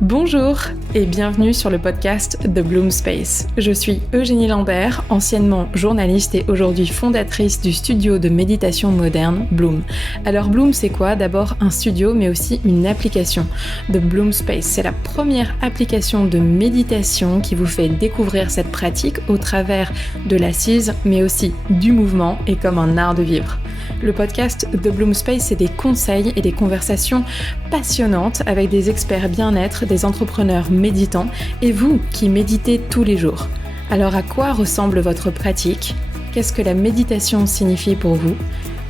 Bonjour et bienvenue sur le podcast The Bloom Space. Je suis Eugénie Lambert, anciennement journaliste et aujourd'hui fondatrice du studio de méditation moderne Bloom. Alors Bloom, c'est quoi? D'abord un studio mais aussi une application. The Bloom Space, c'est la première application de méditation qui vous fait découvrir cette pratique au travers de l'assise mais aussi du mouvement et comme un art de vivre. Le podcast The Bloom Space, c'est des conseils et des conversations passionnantes avec des experts bien-être, des entrepreneurs méditants et vous qui méditez tous les jours. Alors à quoi ressemble votre pratique? Qu'est-ce que la méditation signifie pour vous?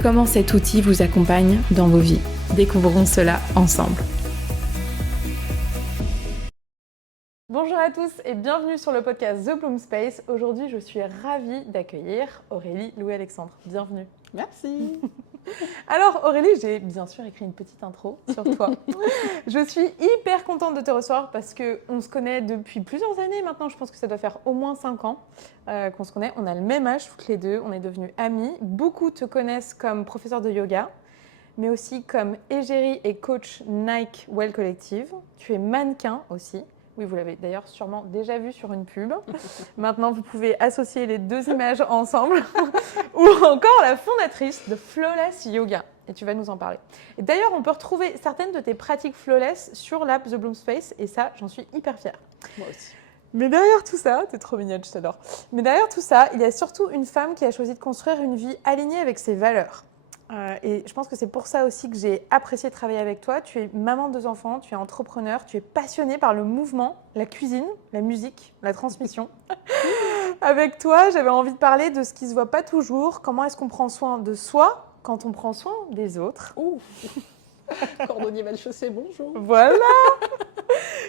Comment cet outil vous accompagne dans vos vies? Découvrons cela ensemble. Bonjour à tous et bienvenue sur le podcast The Bloom Space. Aujourd'hui, je suis ravie d'accueillir Aurélie Louis-Alexandre. Bienvenue. Merci. Alors Aurélie, j'ai bien sûr écrit une petite intro sur toi. Je suis hyper contente de te recevoir parce qu'on se connaît depuis plusieurs années maintenant. Je pense que ça doit faire au moins 5 ans qu'on se connaît. On a le même âge toutes les deux, on est devenus amies. Beaucoup te connaissent comme professeur de yoga, mais aussi comme égérie et coach Nike Well Collective. Tu es mannequin aussi. Oui, vous l'avez d'ailleurs sûrement déjà vu sur une pub. Maintenant, vous pouvez associer les deux images ensemble. Ou encore la fondatrice de Flawless Yoga. Et tu vas nous en parler. Et d'ailleurs, on peut retrouver certaines de tes pratiques Flawless sur l'app The Bloom Space. Et ça, j'en suis hyper fière. Moi aussi. Mais derrière tout ça, t'es trop mignonne, je t'adore. Mais derrière tout ça, il y a surtout une femme qui a choisi de construire une vie alignée avec ses valeurs. Et je pense que c'est pour ça aussi que j'ai apprécié travailler avec toi. Tu es maman de 2 enfants, tu es entrepreneur, tu es passionnée par le mouvement, la cuisine, la musique, la transmission. Avec toi, j'avais envie de parler de ce qui ne se voit pas toujours. Comment est-ce qu'on prend soin de soi quand on prend soin des autres? Cordonnier mal chaussé, bonjour. Voilà.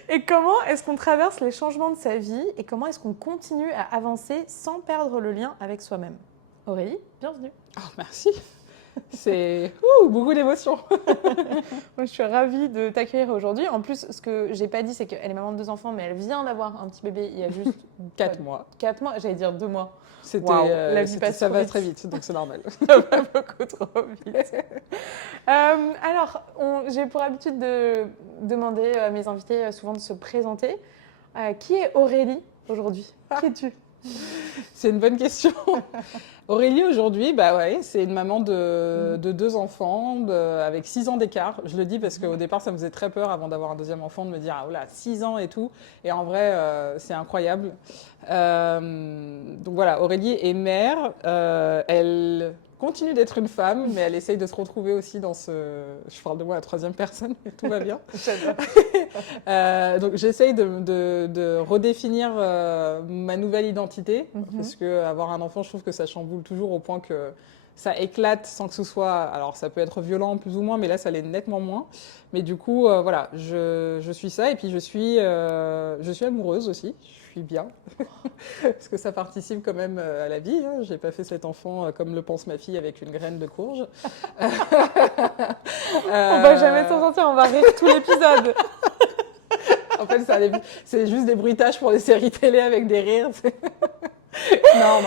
Et comment est-ce qu'on traverse les changements de sa vie et comment est-ce qu'on continue à avancer sans perdre le lien avec soi-même? Aurélie, bienvenue. Oh, merci. C'est beaucoup d'émotions. Moi, je suis ravie de t'accueillir aujourd'hui. En plus, ce que j'ai pas dit, c'est qu'elle est maman de 2 enfants, mais elle vient d'avoir un petit bébé il y a juste 4 mois. 4 mois, j'allais dire 2 mois. C'était, Waouh, la vie passe ça trop va vite. très vite, donc c'est normal. Ça va beaucoup trop vite. Alors, j'ai pour habitude de demander à mes invités souvent de se présenter. Qui est Aurélie aujourd'hui? Qui es-tu? C'est une bonne question. Aurélie, aujourd'hui, c'est une maman de 2 enfants avec 6 ans d'écart. Je le dis parce qu'au départ, ça me faisait très peur avant d'avoir un deuxième enfant de me dire « Ah là, 6 ans et tout ». Et en vrai, c'est incroyable. Donc voilà, Aurélie est mère. Elle continue d'être une femme, mais elle essaye de se retrouver aussi dans ce... Je parle de moi à la 3e personne, mais tout va bien. Donc j'essaye de redéfinir ma nouvelle identité, parce qu'avoir un enfant, je trouve que ça chamboule toujours au point que ça éclate sans que ce soit... Alors ça peut être violent plus ou moins, mais là ça l'est nettement moins. Mais du coup, voilà, je suis ça, et puis je suis amoureuse aussi. Je suis bien, parce que ça participe quand même à la vie. Hein. Je n'ai pas fait cet enfant comme le pense ma fille avec une graine de courge. On va jamais s'en sortir, on va rire tout l'épisode. En fait, c'est juste des bruitages pour les séries télé avec des rires. Non.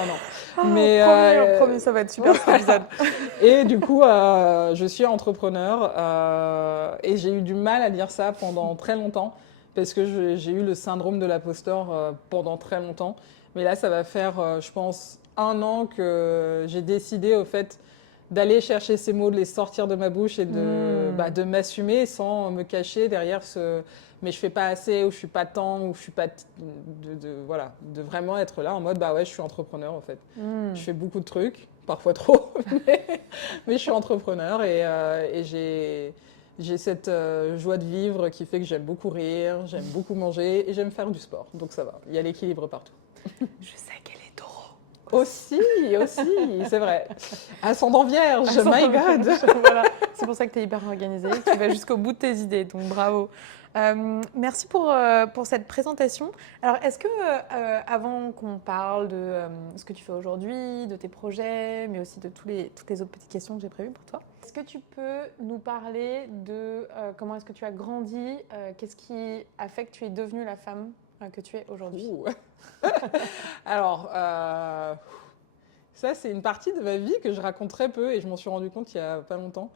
Mais promis, ça va être super cet épisode. Et du coup, je suis entrepreneur et j'ai eu du mal à dire ça pendant très longtemps. Parce que j'ai eu le syndrome de l'imposteur pendant très longtemps. Mais là, ça va faire, je pense, 1 an que j'ai décidé, au fait, d'aller chercher ces mots, de les sortir de ma bouche et de m'assumer sans me cacher derrière ce « mais je fais pas assez » ou « je suis pas tant » ou « je suis pas… » de vraiment être là en mode « bah ouais, je suis entrepreneur, en fait. Je fais beaucoup de trucs, parfois trop, mais je suis entrepreneur et j'ai cette joie de vivre qui fait que j'aime beaucoup rire, j'aime beaucoup manger et j'aime faire du sport. Donc ça va, il y a l'équilibre partout. Je sais qu'elle est taureau. Aussi, c'est vrai. Ascendant vierge, my God. Voilà. C'est pour ça que tu es hyper organisée, tu vas jusqu'au bout de tes idées, donc bravo. Merci pour cette présentation. Alors, est-ce que, avant qu'on parle de ce que tu fais aujourd'hui, de tes projets, mais aussi de toutes les autres petites questions que j'ai prévues pour toi, est-ce que tu peux nous parler de comment est-ce que tu as grandi, qu'est-ce qui a fait que tu es devenue la femme que tu es aujourd'hui? Alors, ça, c'est une partie de ma vie que je raconte très peu et je m'en suis rendu compte il n'y a pas longtemps.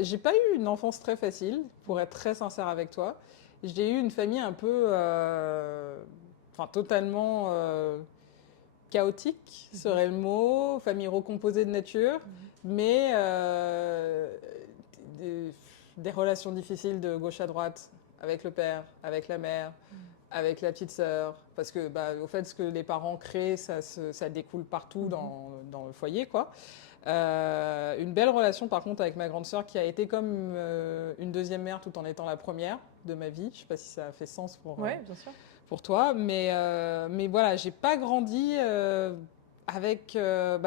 J'ai pas eu une enfance très facile, pour être très sincère avec toi. j'ai eu une famille un peu, totalement chaotique, serait le mot, famille recomposée de nature, mais des, des relations difficiles de gauche à droite, avec le père, avec la mère, avec la petite sœur, parce que au fait, ce que les parents créent, ça découle partout dans le foyer, quoi. Une belle relation par contre avec ma grande sœur qui a été comme une deuxième mère tout en étant la première de ma vie. Je sais pas si ça a fait sens Ouais, bien sûr. pour toi, mais voilà, j'ai pas grandi avec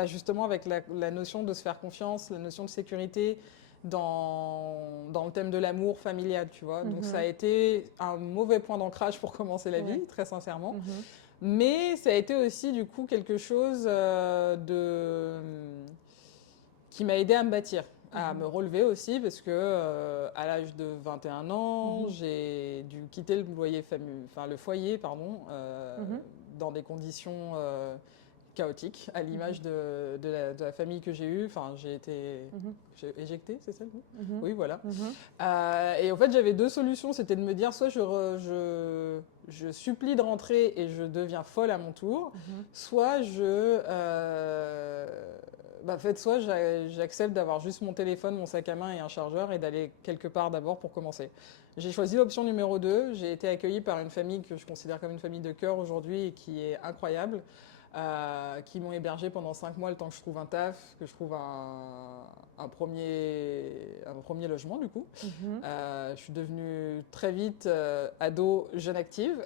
justement avec la notion de se faire confiance, la notion de sécurité dans le thème de l'amour familial, tu vois. Donc ça a été un mauvais point d'ancrage pour commencer la vie, très sincèrement. Mais ça a été aussi du coup quelque chose qui m'a aidé à me bâtir, à me relever aussi, parce que à l'âge de 21 ans, j'ai dû quitter le foyer, dans des conditions chaotiques, à l'image de la famille que j'ai eue. Enfin, j'ai été éjectée, c'est ça le mot ? Oui, voilà. Et en fait, j'avais deux solutions. C'était de me dire, soit je supplie de rentrer et je deviens folle à mon tour, soit soit j'accepte d'avoir juste mon téléphone, mon sac à main et un chargeur et d'aller quelque part d'abord pour commencer. J'ai choisi l'option numéro 2. J'ai été accueillie par une famille que je considère comme une famille de cœur aujourd'hui et qui est incroyable. Qui m'ont hébergé pendant 5 mois le temps que je trouve un taf, que je trouve un premier logement du coup. Je suis devenue très vite ado, jeune active.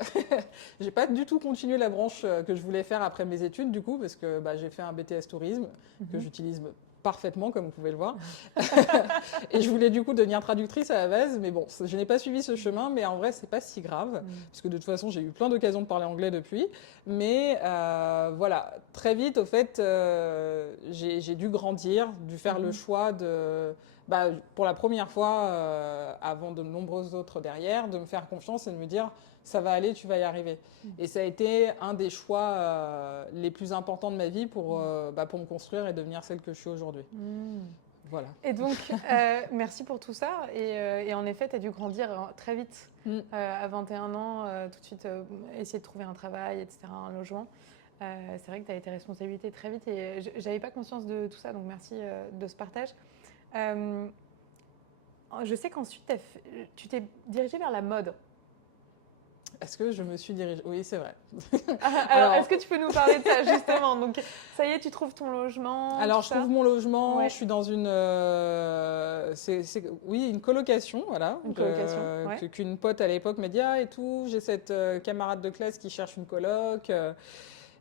J'ai pas du tout continué la branche que je voulais faire après mes études du coup, parce que j'ai fait un BTS tourisme que j'utilise parfaitement comme vous pouvez le voir. Et je voulais du coup devenir traductrice à la base, mais bon, je n'ai pas suivi ce chemin, mais en vrai c'est pas si grave, parce que de toute façon j'ai eu plein d'occasions de parler anglais depuis, mais voilà, très vite au fait j'ai dû grandir, dû faire le choix de, pour la première fois, avant de nombreuses autres derrière, de me faire confiance et de me dire ça va aller, tu vas y arriver. Et ça a été un des choix les plus importants de ma vie pour me construire et devenir celle que je suis aujourd'hui. Voilà. Et donc, merci pour tout ça. Et en effet, tu as dû grandir très vite. À 21 ans, tout de suite, essayer de trouver un travail, etc., un logement. C'est vrai que tu as été responsabilité très vite et je n'avais pas conscience de tout ça, donc merci de ce partage. Je sais qu'ensuite, tu t'es dirigée vers la mode. Est-ce que je me suis dirigée ? Oui, c'est vrai. Alors, est-ce que tu peux nous parler de ça, justement ? Donc, ça y est, tu trouves ton logement ? Alors, je trouve mon logement. Ouais. Je suis dans une une colocation, voilà. Une colocation, qu'une pote à l'époque m'a dit, ah, et tout, j'ai cette camarade de classe qui cherche une coloc.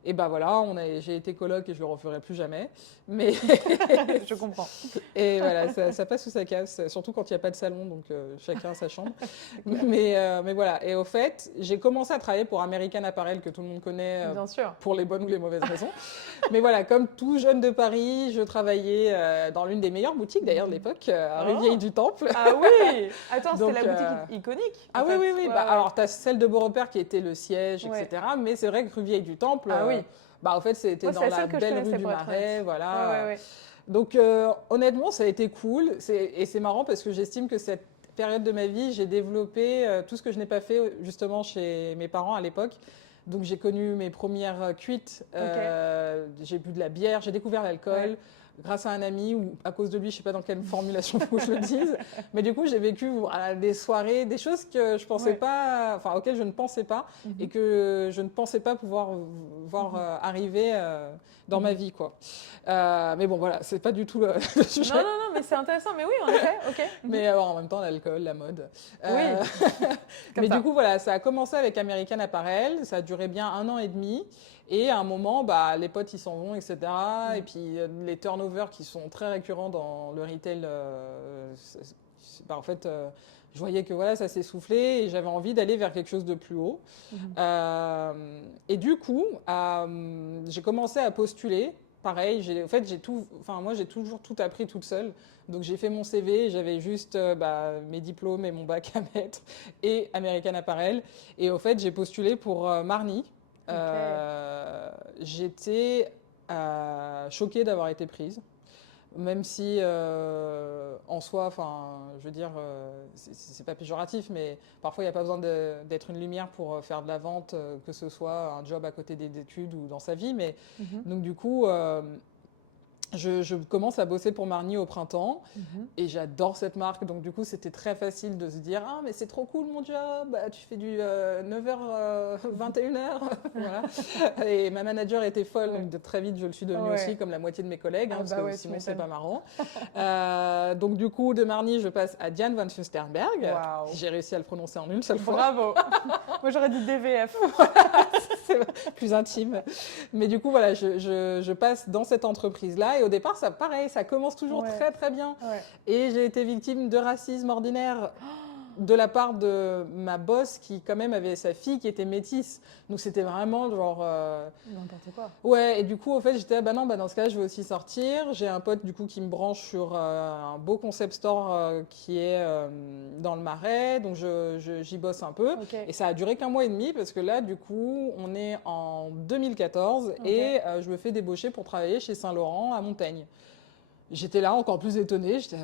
Et voilà, j'ai été coloc et je le referai plus jamais. Mais je comprends. Et voilà, ça passe ou ça casse, surtout quand il n'y a pas de salon, donc chacun a sa chambre. Mais voilà, et au fait, j'ai commencé à travailler pour American Apparel, que tout le monde connaît, bien sûr, pour les bonnes ou les mauvaises raisons. Mais voilà, comme tout jeune de Paris, je travaillais dans l'une des meilleures boutiques d'ailleurs de l'époque, à rue Vieille du Temple. Ah oui. Attends, c'était la boutique iconique. Ah oui. Ouais. Alors, tu as celle de Beaurepaire qui était le siège, etc. Mais c'est vrai que rue Vieille du Temple, en fait, c'était dans la belle rue du Marais, voilà. Ouais. Donc, honnêtement, ça a été cool. Et c'est marrant parce que j'estime que cette période de ma vie, j'ai développé tout ce que je n'ai pas fait justement chez mes parents à l'époque. Donc, j'ai connu mes premières cuites. J'ai bu de la bière, j'ai découvert l'alcool. Grâce à un ami ou à cause de lui, je ne sais pas dans quelle formulation faut que je le dise, mais du coup j'ai vécu des soirées, des choses que je pensais pas, auxquelles je ne pensais pas et que je ne pensais pas pouvoir voir arriver dans ma vie, quoi. Mais bon, voilà, c'est pas du tout le sujet. Non, mais c'est intéressant, mais oui, en effet, ok. Mais en même temps, l'alcool, la mode. Oui. Mais du coup, voilà, ça a commencé avec American Apparel, ça a duré bien 1 an et demi. Et à un moment, les potes, ils s'en vont, etc. Et puis, les turnovers qui sont très récurrents dans le retail, en fait, je voyais que voilà, ça s'essoufflait et j'avais envie d'aller vers quelque chose de plus haut. Et du coup, j'ai commencé à postuler. Pareil, j'ai toujours tout appris toute seule. Donc, j'ai fait mon CV, j'avais juste mes diplômes et mon bac à mettre et American Apparel. Et au fait, j'ai postulé pour Marni. J'étais choquée d'avoir été prise. Même si en soi, je veux dire, c'est pas péjoratif, mais parfois il n'y a pas besoin d'être une lumière pour faire de la vente, que ce soit un job à côté des études ou dans sa vie. Mais donc du coup, je commence à bosser pour Marni au printemps et j'adore cette marque. Donc, du coup, c'était très facile de se dire ah, mais c'est trop cool mon job, tu fais du 9h, 21h. Voilà. Et ma manager était folle, donc très vite, je le suis devenue aussi, comme la moitié de mes collègues, parce que sinon, c'est pas marrant. Donc, du coup, de Marni, je passe à Diane van Furstenberg. Wow. J'ai réussi à le prononcer en une seule fois. Bravo. Moi, j'aurais dit DVF. C'est plus intime. Mais du coup, voilà, je passe dans cette entreprise-là. Et au départ, ça commence toujours très, très bien. Ouais. Et j'ai été victime de racisme ordinaire de la part de ma boss qui, quand même, avait sa fille qui était métisse. Donc, c'était vraiment genre... N'importe quoi. Ouais, et du coup, au fait, j'étais, non, dans ce cas, je vais aussi sortir. J'ai un pote, du coup, qui me branche sur un beau concept store qui est dans le Marais. Donc, j'y bosse un peu. Okay. Et ça a duré qu'1 mois et demi parce que là, du coup, on est en 2014 et je me fais débaucher pour travailler chez Saint-Laurent à Montaigne. J'étais là encore plus étonnée. J'étais,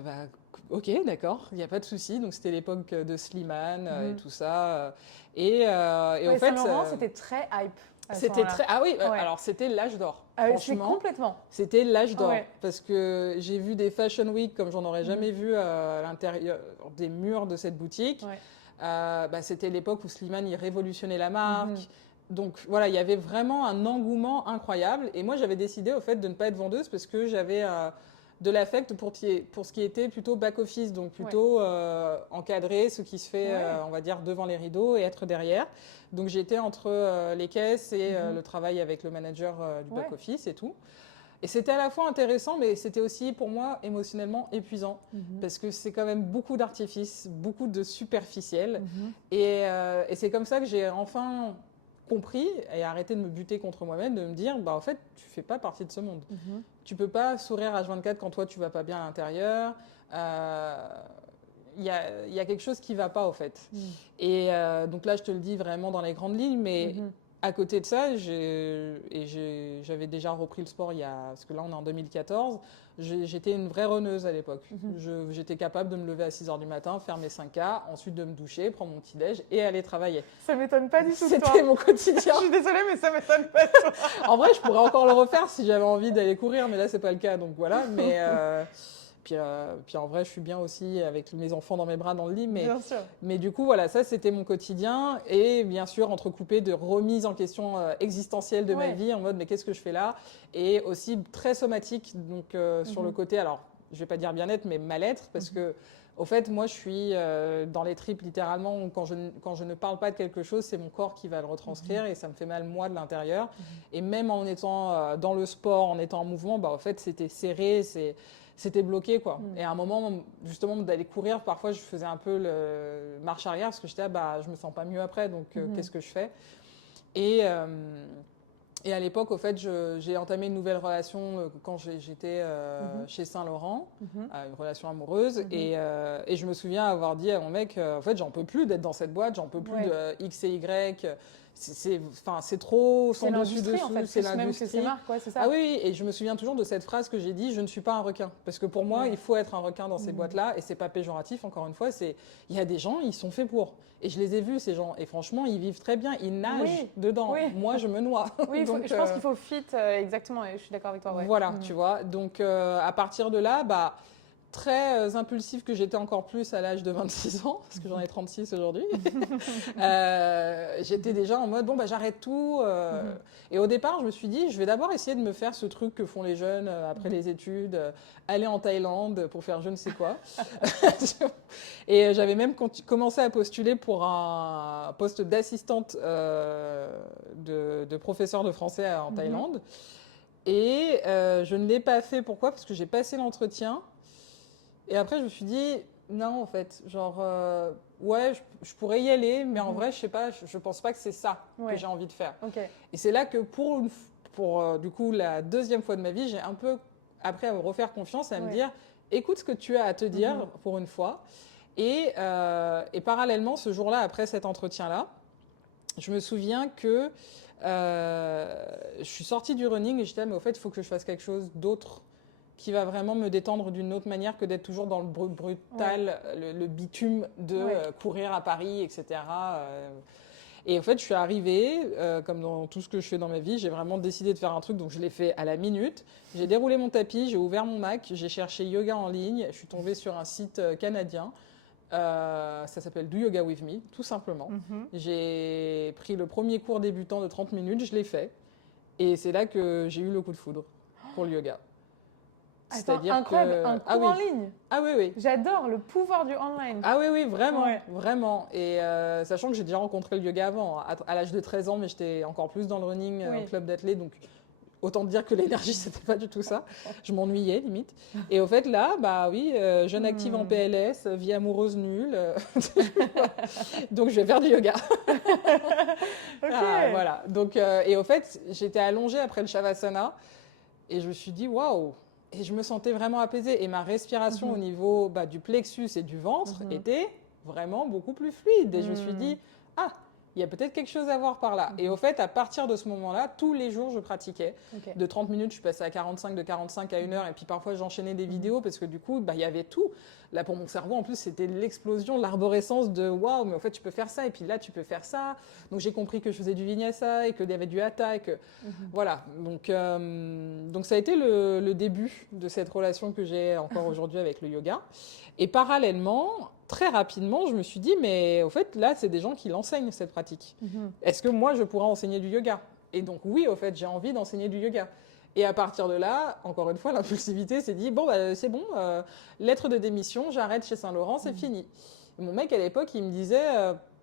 ok, d'accord, il n'y a pas de souci. Donc, c'était l'époque de Slimane et tout ça. Et en fait, Saint-Laurent, c'était très hype. C'était très... Ah oui, alors c'était l'âge d'or. Franchement, complètement. C'était l'âge d'or. Parce que j'ai vu des Fashion Week comme j'en aurais jamais vu à l'intérieur des murs de cette boutique. C'était l'époque où Slimane il révolutionnait la marque. Donc voilà, il y avait vraiment un engouement incroyable. Et moi, j'avais décidé au fait de ne pas être vendeuse parce que j'avais... de l'affect pour ce qui était plutôt back-office, donc plutôt encadrer ce qui se fait, on va dire, devant les rideaux et être derrière. Donc j'étais entre les caisses et le travail avec le manager du back-office et tout. Et c'était à la fois intéressant, mais c'était aussi pour moi émotionnellement épuisant, parce que c'est quand même beaucoup d'artifices, beaucoup de superficiel. Et c'est comme ça que j'ai enfin... compris et arrêter de me buter contre moi-même, de me dire en fait tu fais pas partie de ce monde. Tu peux pas sourire H24 quand toi tu vas pas bien à l'intérieur. Il y a quelque chose qui va pas au fait. Et donc là je te le dis vraiment dans les grandes lignes, mais à côté de ça, j'avais déjà repris le sport parce que là on est en 2014, j'étais une vraie runneuse à l'époque. J'étais capable de me lever à 6h du matin, faire mes 5K, ensuite de me doucher, prendre mon petit-déj et aller travailler. Ça m'étonne pas du tout de toi. C'était mon quotidien. Je suis désolée, mais ça m'étonne pas de toi. En vrai, je pourrais encore le refaire si j'avais envie d'aller courir, mais là c'est pas le cas, donc voilà. Mais puis en vrai, je suis bien aussi avec mes enfants dans mes bras dans le lit. Bien sûr. Mais du coup, voilà, ça c'était mon quotidien. Et bien sûr, entrecoupé de remises en question existentielle de ma vie, en mode mais qu'est-ce que je fais là? Et aussi très somatique, donc sur le côté, alors je vais pas dire bien-être, mais mal-être, parce que au fait, moi je suis dans les tripes littéralement. Quand je ne parle pas de quelque chose, c'est mon corps qui va le retranscrire et ça me fait mal moi de l'intérieur. Et même en étant dans le sport, en étant en mouvement, en fait c'était serré, c'était bloqué, quoi. Et à un moment, justement, d'aller courir, parfois, je faisais un peu le marche arrière parce que j'étais je me sens pas mieux après, donc qu'est-ce que je fais? Et à l'époque, au fait, j'ai entamé une nouvelle relation quand j'étais chez Saint-Laurent, une relation amoureuse, et je me souviens avoir dit à mon mec, en fait, j'en peux plus d'être dans cette boîte, j'en peux plus de X et Y. C'est trop sans dessus-dessous, en fait, c'est l'industrie. C'est marques, c'est ça. Ah oui, et je me souviens toujours de cette phrase que j'ai dit, je ne suis pas un requin. Parce que pour moi, il faut être un requin dans ces boîtes-là, et c'est pas péjoratif, encore une fois, il y a des gens, ils sont faits pour. Et je les ai vus, ces gens, et franchement, ils vivent très bien, ils nagent dedans. Moi, je me noie. Oui, donc, je pense qu'il faut fit, exactement, et je suis d'accord avec toi. Voilà, tu vois. Donc, à partir de là, très impulsif que j'étais encore plus à l'âge de 26 ans, parce que j'en ai 36 aujourd'hui. J'étais déjà en mode, j'arrête tout. Et au départ, je me suis dit, je vais d'abord essayer de me faire ce truc que font les jeunes après les études, aller en Thaïlande pour faire je ne sais quoi. Et j'avais même commencé à postuler pour un poste d'assistante de professeur de français en Thaïlande. Et je ne l'ai pas fait. Pourquoi? Parce que j'ai passé l'entretien. Et après, je me suis dit, non, en fait, je pourrais y aller, mais en vrai, je sais pas, je pense pas que c'est ça que j'ai envie de faire. Et c'est là que pour du coup, la deuxième fois de ma vie, j'ai un peu appris à me refaire confiance et à me dire, écoute ce que tu as à te dire pour une fois. Et parallèlement, ce jour-là, après cet entretien-là, je me souviens que je suis sortie du running et j'étais mais au fait, il faut que je fasse quelque chose d'autre qui va vraiment me détendre d'une autre manière que d'être toujours dans le brutal, le bitume de courir à Paris, etc. Et en fait, je suis arrivée, comme dans tout ce que je fais dans ma vie, j'ai vraiment décidé de faire un truc, donc je l'ai fait à la minute. J'ai déroulé mon tapis, j'ai ouvert mon Mac, j'ai cherché yoga en ligne, je suis tombée sur un site canadien. Ça s'appelle Do Yoga With Me, tout simplement. J'ai pris le premier cours débutant de 30 minutes, je l'ai fait. Et c'est là que j'ai eu le coup de foudre pour le yoga. C'est-à-dire incroyable, un cours en ligne. Ah oui, oui. J'adore le pouvoir du online. Ah oui, oui, vraiment, vraiment. Et sachant que j'ai déjà rencontré le yoga avant, à l'âge de 13 ans, mais j'étais encore plus dans le running, en club d'athlètes, donc autant dire que l'énergie, c'était pas du tout ça. Je m'ennuyais, limite. Et au fait, là, bah oui, jeune active en PLS, vie amoureuse nulle. Donc, je vais faire du yoga. Voilà. Donc, et au fait, j'étais allongée après le Shavasana et je me suis dit, waouh! Et je me sentais vraiment apaisée. Et ma respiration au niveau du plexus et du ventre était vraiment beaucoup plus fluide. Et je me suis dit, ah, il y a peut-être quelque chose à voir par là. Et au fait, à partir de ce moment-là, tous les jours, je pratiquais. De 30 minutes, je suis passée à 45, de 45 à 1 heure. Et puis parfois, j'enchaînais des vidéos parce que du coup, il y avait tout. Là, pour mon cerveau, en plus, c'était l'explosion, l'arborescence de waouh, mais en fait, tu peux faire ça. Et puis là, tu peux faire ça. Donc, j'ai compris que je faisais du vinyasa et qu'il y avait du hatha. Et que... Voilà. Donc, ça a été le début de cette relation que j'ai encore aujourd'hui avec le yoga. Et parallèlement, très rapidement, je me suis dit, mais au fait, là, c'est des gens qui l'enseignent, cette pratique. Est-ce que moi, je pourrais enseigner du yoga? Et donc, oui, au fait, j'ai envie d'enseigner du yoga. Et à partir de là, encore une fois, l'impulsivité s'est dit, bon, c'est bon, lettre de démission, j'arrête chez Saint-Laurent, c'est fini. Et mon mec, à l'époque, il me disait,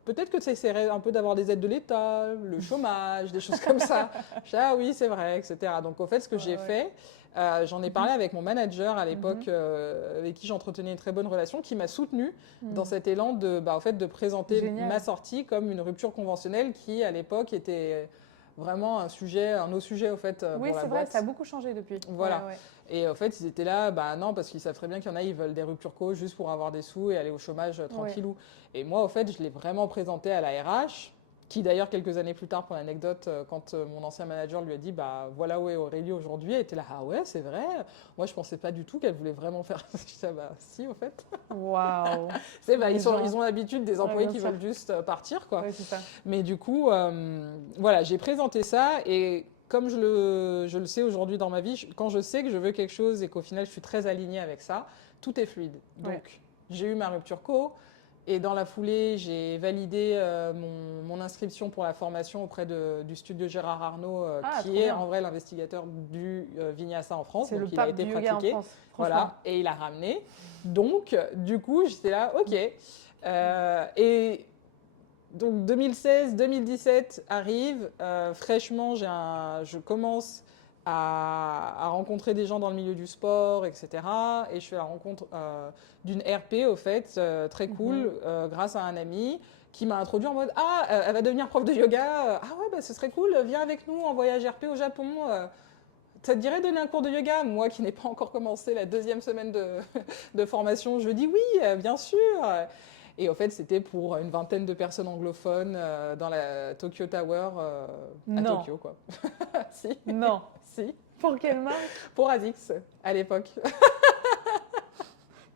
peut-être que tu essaierais un peu d'avoir des aides de l'État, le chômage, des choses comme ça. Je dis, ah oui, c'est vrai, etc. Donc, au fait, ce que j'ai fait, j'en ai parlé avec mon manager à l'époque, avec qui j'entretenais une très bonne relation, qui m'a soutenue dans cet élan de présenter ma sortie comme une rupture conventionnelle qui, à l'époque, était vraiment un autre sujet, au fait, oui, pour la c'est boîte. vrai, ça a beaucoup changé depuis. Voilà. Et en fait, ils étaient là, non, parce qu'ils savent très bien qu'il y en a, ils veulent des ruptures co juste pour avoir des sous et aller au chômage tranquillou. Et moi, au fait, je l'ai vraiment présenté à la RH, qui d'ailleurs, quelques années plus tard, pour l'anecdote, quand mon ancien manager lui a dit, voilà où est Aurélie aujourd'hui, elle était là, ah ouais, c'est vrai. Moi, je pensais pas du tout qu'elle voulait vraiment faire ça. Je disais, si, au fait. Waouh. Ils ont l'habitude des employés qui veulent juste partir, quoi. Oui, c'est ça. Mais du coup, voilà, j'ai présenté ça et comme je le sais aujourd'hui dans ma vie, quand je sais que je veux quelque chose et qu'au final, je suis très alignée avec ça, tout est fluide. Donc, j'ai eu ma rupture co. Et dans la foulée, j'ai validé mon inscription pour la formation auprès du studio Gérard Arnaud, qui est en vrai l'investigateur du Vinyasa en France. C'est donc, le pape du yoga en France. Voilà, et il a ramené. Donc, du coup, j'étais là, ok. Et donc, 2016-2017 arrive. Fraîchement, je commence à rencontrer des gens dans le milieu du sport, etc. Et je fais la rencontre d'une RP, au fait, très cool, grâce à un ami qui m'a introduit en mode « Ah, elle va devenir prof de yoga. Ah ouais, ce serait cool, viens avec nous en voyage RP au Japon. Ça te dirait de donner un cours de yoga ?» Moi qui n'ai pas encore commencé la 2e semaine de formation, je dis « Oui, bien sûr !» Et au fait, c'était pour une 20aine de personnes anglophones dans la Tokyo Tower à Tokyo, quoi. Si. Non. Si. Pour quelle marque? Pour ASICS, à l'époque.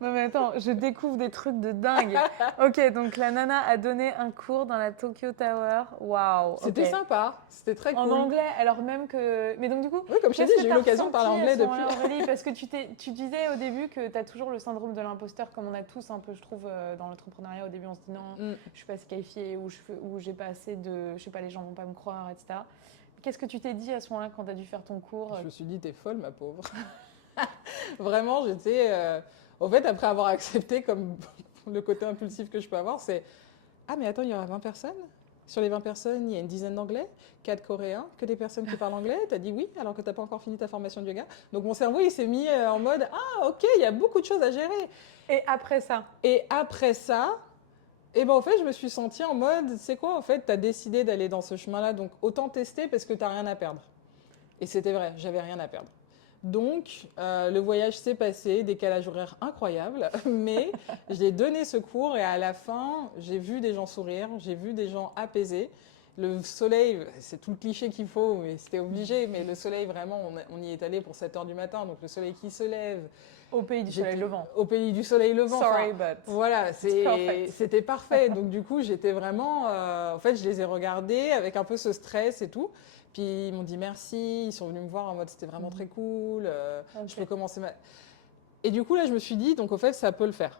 Non mais attends, je découvre des trucs de dingue. Ok, donc la nana a donné un cours dans la Tokyo Tower. Waouh. C'était sympa, c'était très cool. En anglais, alors même que... Mais donc du coup... Oui, comme je t'ai dit, j'ai eu l'occasion de parler anglais depuis. Aurélie, parce que tu disais au début que tu as toujours le syndrome de l'imposteur, comme on a tous un peu, je trouve, dans l'entrepreneuriat. Au début, on se dit non, je suis pas assez qualifiée, ou j'ai pas assez de... Je sais pas, les gens vont pas me croire, etc. Qu'est-ce que tu t'es dit à ce moment-là quand tu as dû faire ton cours? Je me suis dit, t'es folle, ma pauvre. Vraiment, j'étais... Au fait, après avoir accepté comme le côté impulsif que je peux avoir, c'est « Ah, mais attends, il y aura 20 personnes? Sur les 20 personnes, il y a une dizaine d'anglais, 4 coréens, que des personnes qui parlent anglais. T'as dit oui, alors que t'as pas encore fini ta formation de yoga. » Donc, mon cerveau, il s'est mis en mode « Ah, ok, il y a beaucoup de choses à gérer. » Et après ça? Et ben, au fait, je me suis sentie en mode, c'est quoi, en fait, tu as décidé d'aller dans ce chemin-là, donc autant tester parce que tu n'as rien à perdre. Et c'était vrai, j'avais rien à perdre. Donc, le voyage s'est passé, décalage horaire incroyable, mais j'ai donné ce cours et à la fin, j'ai vu des gens sourire, j'ai vu des gens apaisés. Le soleil, c'est tout le cliché qu'il faut, mais c'était obligé. Mais le soleil, vraiment, on y est allé pour 7 heures du matin, donc le soleil qui se lève. Au pays du soleil levant. Au pays du soleil levant. Sorry, but voilà, c'était parfait. Donc du coup, j'étais vraiment... en fait, je les ai regardés avec un peu ce stress et tout. Puis ils m'ont dit merci, ils sont venus me voir en mode c'était vraiment très cool, je peux commencer ma... Et du coup, là, je me suis dit, donc au fait, ça peut le faire.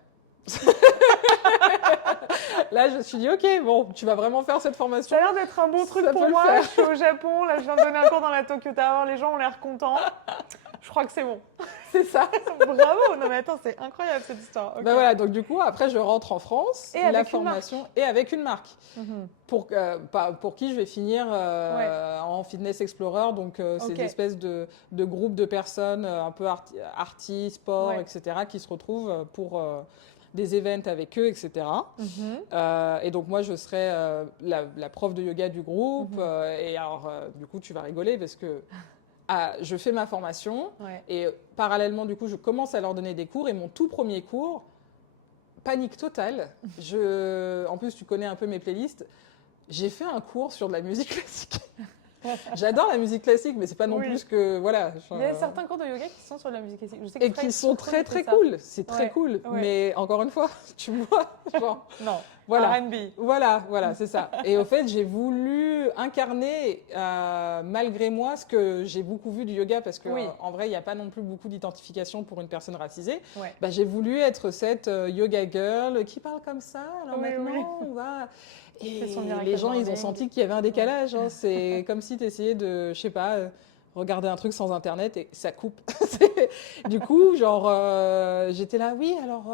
Là, je me suis dit, ok, bon, tu vas vraiment faire cette formation. Ça a l'air d'être un bon truc pour moi. Je suis au Japon, là, je viens de donner un cours dans la Tokyo Tower, les gens ont l'air contents. Je crois que c'est bon. C'est ça. Bravo. Non mais attends, c'est incroyable cette histoire. Okay. Ben voilà, donc du coup, après, je rentre en France, et la avec formation, et avec une marque. Pour qui je vais finir en Fitness Explorer. Donc, c'est des espèces de groupes de personnes, un peu artistes, sport, etc., qui se retrouvent pour... des events avec eux, etc. Et donc, moi, je serai la prof de yoga du groupe. Et alors, du coup, tu vas rigoler parce que je fais ma formation et parallèlement, du coup, je commence à leur donner des cours. Et mon tout premier cours, panique totale. En plus, tu connais un peu mes playlists. J'ai fait un cours sur de la musique classique. J'adore la musique classique, mais c'est pas non plus que voilà. Il y a certains cours de yoga qui sont sur de la musique classique. Je sais que qui sont très cool. C'est très cool. Mais encore une fois, tu vois, genre. Non. Voilà. R&B. Voilà, c'est ça. Et au fait, j'ai voulu incarner malgré moi ce que j'ai beaucoup vu du yoga parce que en vrai, il n'y a pas non plus beaucoup d'identification pour une personne racisée. Bah, j'ai voulu être cette yoga girl qui parle comme ça. Alors maintenant, on va. Et les gens, ils ont senti qu'il y avait un décalage. Hein. C'est comme si tu essayais de, je sais pas, regarder un truc sans Internet et ça coupe. Du coup, genre, j'étais là, oui, alors,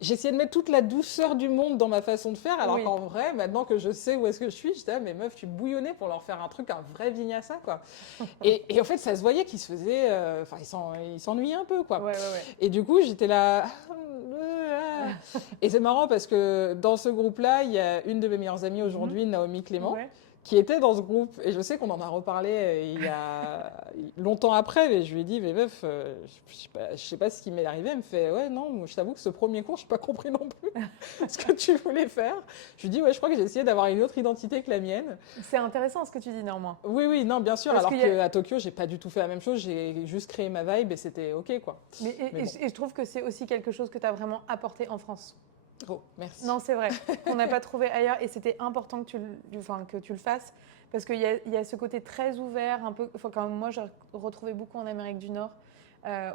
j'essayais de mettre toute la douceur du monde dans ma façon de faire, alors qu'en vrai, maintenant que je sais où est-ce que je suis, j'étais là, mais meuf, tu bouillonnais pour leur faire un truc, un vrai vinyasa, quoi. Et en fait, ça se voyait qu'ils se faisaient, enfin, ils s'ennuyaient un peu, quoi. Et du coup, j'étais là... Et c'est marrant parce que dans ce groupe-là, il y a une de mes meilleures amies aujourd'hui, Naomi Clément, qui était dans ce groupe. Et je sais qu'on en a reparlé il y a longtemps après, mais je lui ai dit, mais meuf, je sais pas ce qui m'est arrivé. Elle me fait, ouais, non, je t'avoue que ce premier cours, je n'ai pas compris non plus ce que tu voulais faire. Je lui dis, ouais, je crois que j'ai essayé d'avoir une autre identité que la mienne. C'est intéressant ce que tu dis, néanmoins. Oui, non, bien sûr. Parce alors qu'à Tokyo, j'ai pas du tout fait la même chose. J'ai juste créé ma vibe et c'était OK, quoi. Et je trouve que c'est aussi quelque chose que tu as vraiment apporté en France. Oh, merci. Non, c'est vrai. On n'a pas trouvé ailleurs et c'était important que tu le fasses parce qu'il y a ce côté très ouvert, un peu. Quand moi, j'ai retrouvé beaucoup en Amérique du Nord,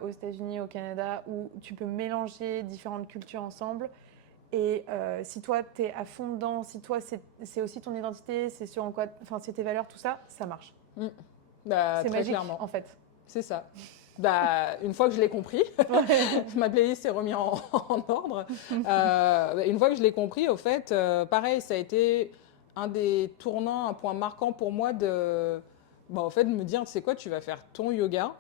aux États-Unis, au Canada, où tu peux mélanger différentes cultures ensemble. Et si toi, tu es à fond dedans, si toi, c'est aussi ton identité, c'est sur en quoi, c'est tes valeurs, tout ça, ça marche. Bah, c'est magique, clairement. en fait. C'est ça. Bah, une fois que je l'ai compris, ma playlist s'est remise en ordre. Une fois que je l'ai compris, au fait, pareil, ça a été un des tournants, un point marquant pour moi de me dire, tu sais quoi, tu vas faire ton yoga.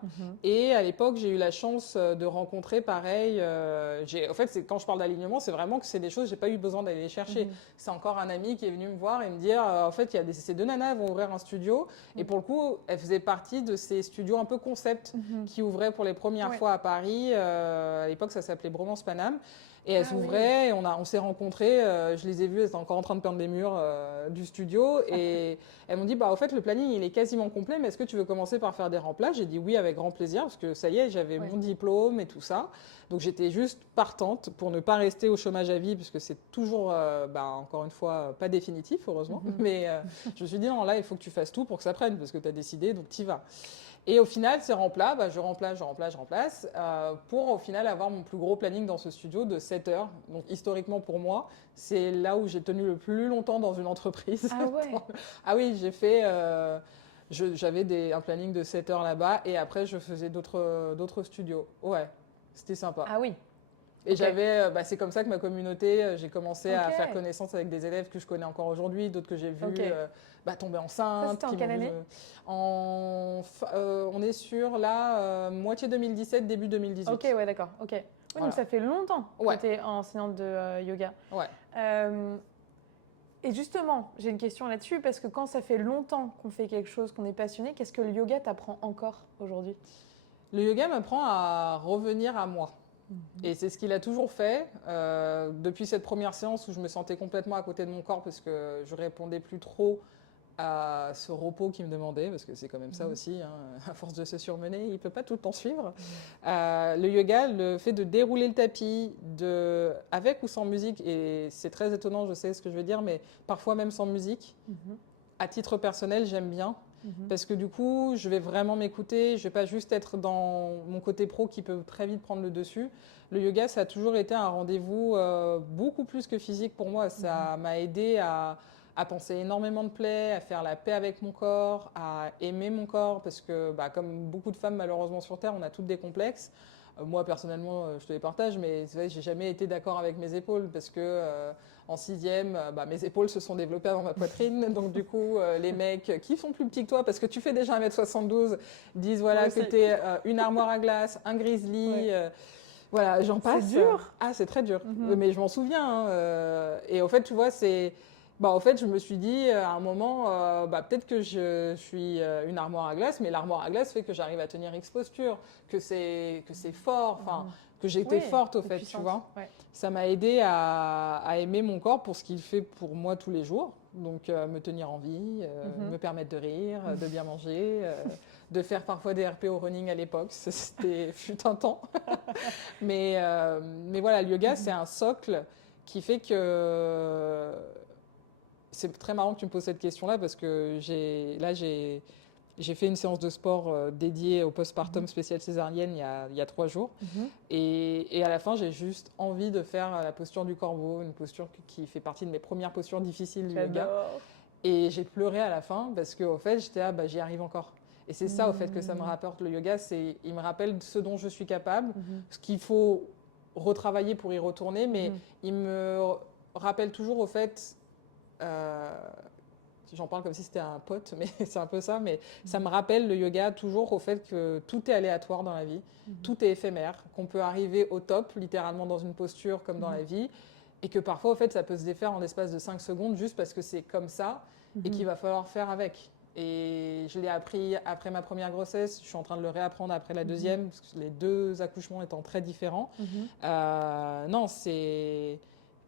Et à l'époque, j'ai eu la chance de rencontrer, pareil, en fait, quand je parle d'alignement, c'est vraiment que c'est des choses, j'ai pas eu besoin d'aller les chercher. C'est encore un ami qui est venu me voir et me dire, en fait, ces deux nanas vont ouvrir un studio. Et pour le coup, elles faisaient partie de ces studios un peu concept qui ouvraient pour les premières fois à Paris. À l'époque, ça s'appelait Bromance Paname. Et elles s'ouvraient, et on s'est rencontrés, je les ai vues, elles étaient encore en train de peindre les murs du studio. Et elles m'ont dit, au fait, le planning, il est quasiment complet, mais est-ce que tu veux commencer par faire des remplats? J'ai dit oui, avec grand plaisir, parce que ça y est, j'avais mon diplôme et tout ça. Donc j'étais juste partante pour ne pas rester au chômage à vie, puisque c'est toujours, encore une fois, pas définitif, heureusement. Mais je me suis dit, non, là, il faut que tu fasses tout pour que ça prenne, parce que tu as décidé, donc t'y vas. Et au final, ces remplats, je remplace, pour au final avoir mon plus gros planning dans ce studio de 7 heures. Donc historiquement pour moi, c'est là où j'ai tenu le plus longtemps dans une entreprise. Ah ouais. Ah oui, j'ai fait... j'avais un planning de 7 heures là-bas et après je faisais d'autres studios. Ouais, c'était sympa. Ah oui. Et c'est comme ça que ma communauté, j'ai commencé à faire connaissance avec des élèves que je connais encore aujourd'hui, d'autres que j'ai vus tomber enceintes. Ça, c'était en quelle année on est sur moitié 2017, début 2018. Ok, ouais, d'accord. Ok. Oui, voilà. Donc ça fait longtemps que tu es enseignante de yoga. Ouais. Et justement, j'ai une question là-dessus, parce que quand ça fait longtemps qu'on fait quelque chose, qu'on est passionné, qu'est-ce que le yoga t'apprend encore aujourd'hui? Le yoga m'apprend à revenir à moi. Et c'est ce qu'il a toujours fait depuis cette première séance où je me sentais complètement à côté de mon corps parce que je répondais plus trop ce repos qu'il me demandait, parce que c'est quand même ça aussi, hein, à force de se surmener, il ne peut pas tout le temps suivre. Le yoga, le fait de dérouler le tapis, avec ou sans musique, et c'est très étonnant, je sais ce que je veux dire, mais parfois même sans musique, à titre personnel, j'aime bien. Parce que du coup, je vais vraiment m'écouter, je ne vais pas juste être dans mon côté pro qui peut très vite prendre le dessus. Le yoga, ça a toujours été un rendez-vous beaucoup plus que physique pour moi. Ça m'a aidé à penser énormément de plaies, à faire la paix avec mon corps, à aimer mon corps, parce que comme beaucoup de femmes malheureusement sur Terre, on a toutes des complexes. Moi personnellement, je te les partage, mais c'est vrai que j'ai jamais été d'accord avec mes épaules, parce que en 6e, mes épaules se sont développées avant ma poitrine, donc du coup les mecs qui sont plus petits que toi, parce que tu fais déjà 1m72, disent voilà que t'es une armoire à glace, un grizzly. Voilà, j'en passe. C'est dur. Ah, c'est très dur. Mais je m'en souviens. Et au fait, tu vois, en fait, je me suis dit à un moment, peut-être que je suis une armoire à glace, mais l'armoire à glace fait que j'arrive à tenir X posture, que c'est fort, que j'ai été forte au fait, tu vois. Ouais. Ça m'a aidé à aimer mon corps pour ce qu'il fait pour moi tous les jours. Donc, me tenir en vie, me permettre de rire, de bien manger, de faire parfois des RP au running à l'époque. Fut un temps. mais voilà, le yoga, c'est un socle qui fait que... C'est très marrant que tu me poses cette question-là parce que j'ai fait une séance de sport dédiée au postpartum spécial césarienne il y a 3 jours. Et à la fin, j'ai juste envie de faire la posture du corbeau, une posture qui fait partie de mes premières postures difficiles du yoga. Et j'ai pleuré à la fin parce qu'au fait, j'étais j'y arrive encore. Et c'est ça, au fait, que ça me rapporte le yoga. Il me rappelle ce dont je suis capable, ce qu'il faut retravailler pour y retourner, mais il me rappelle toujours, au fait... j'en parle comme si c'était un pote, mais c'est un peu ça, mais ça me rappelle le yoga toujours au fait que tout est aléatoire dans la vie, tout est éphémère, qu'on peut arriver au top, littéralement dans une posture comme dans la vie, et que parfois, au fait, ça peut se défaire en l'espace de 5 secondes juste parce que c'est comme ça et qu'il va falloir faire avec. Et je l'ai appris après ma première grossesse, je suis en train de le réapprendre après la deuxième, parce que les 2 accouchements étant très différents. Non,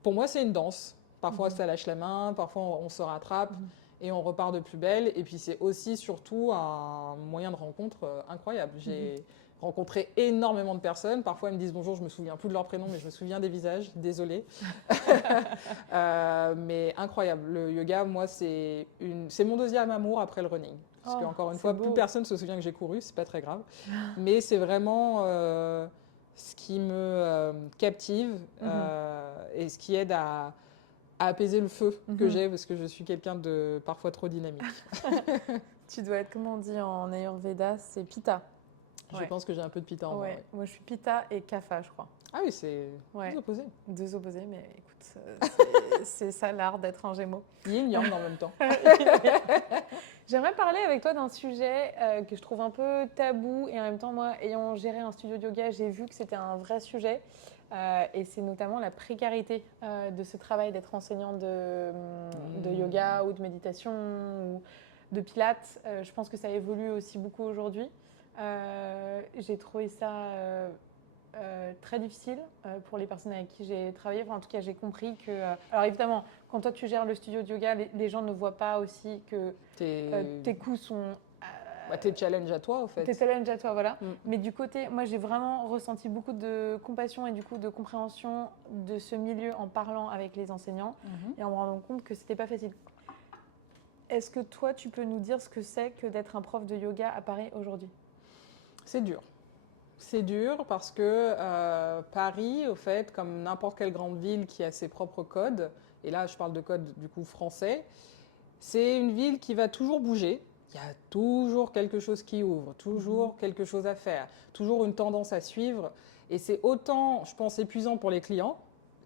pour moi, c'est une danse. Parfois, ça lâche la main, parfois, on se rattrape et on repart de plus belle. Et puis, c'est aussi, surtout, un moyen de rencontre incroyable. J'ai rencontré énormément de personnes. Parfois, elles me disent bonjour, je ne me souviens plus de leur prénom, mais je me souviens des visages. Désolée. Mais incroyable. Le yoga, moi, c'est mon deuxième amour après le running. Parce qu'encore une fois, plus personne ne se souvient que j'ai couru, c'est pas très grave. Mais c'est vraiment... ce qui me captive et ce qui aide à apaiser le feu que j'ai, parce que je suis quelqu'un de parfois trop dynamique. Tu dois être, comment on dit en Ayurveda, c'est Pitta. Je pense que j'ai un peu de Pitta en moi. Ouais. Moi, je suis Pitta et Kapha, je crois. Ah oui, c'est 2 opposés. 2 opposés, mais écoute, c'est ça l'art d'être un Gémeaux. Yin-yang en même temps. J'aimerais parler avec toi d'un sujet que je trouve un peu tabou, et en même temps, moi, ayant géré un studio de yoga, j'ai vu que c'était un vrai sujet. Et c'est notamment la précarité de ce travail d'être enseignant de yoga ou de méditation ou de pilates. Je pense que ça évolue aussi beaucoup aujourd'hui. J'ai trouvé ça très difficile pour les personnes avec qui j'ai travaillé. Enfin, en tout cas, j'ai compris que... alors évidemment, quand toi tu gères le studio de yoga, les gens ne voient pas aussi que tes coûts sont... tes challenges à toi, en fait. Tes challenges à toi, voilà. Mais du côté, moi, j'ai vraiment ressenti beaucoup de compassion et du coup de compréhension de ce milieu en parlant avec les enseignants et en me rendant compte que c'était pas facile. Est-ce que toi, tu peux nous dire ce que c'est que d'être un prof de yoga à Paris aujourd'hui ? C'est dur. C'est dur parce que Paris, au fait, comme n'importe quelle grande ville qui a ses propres codes, et là, je parle de codes du coup français, c'est une ville qui va toujours bouger. Il y a toujours quelque chose qui ouvre, toujours quelque chose à faire, toujours une tendance à suivre. Et c'est autant, je pense, épuisant pour les clients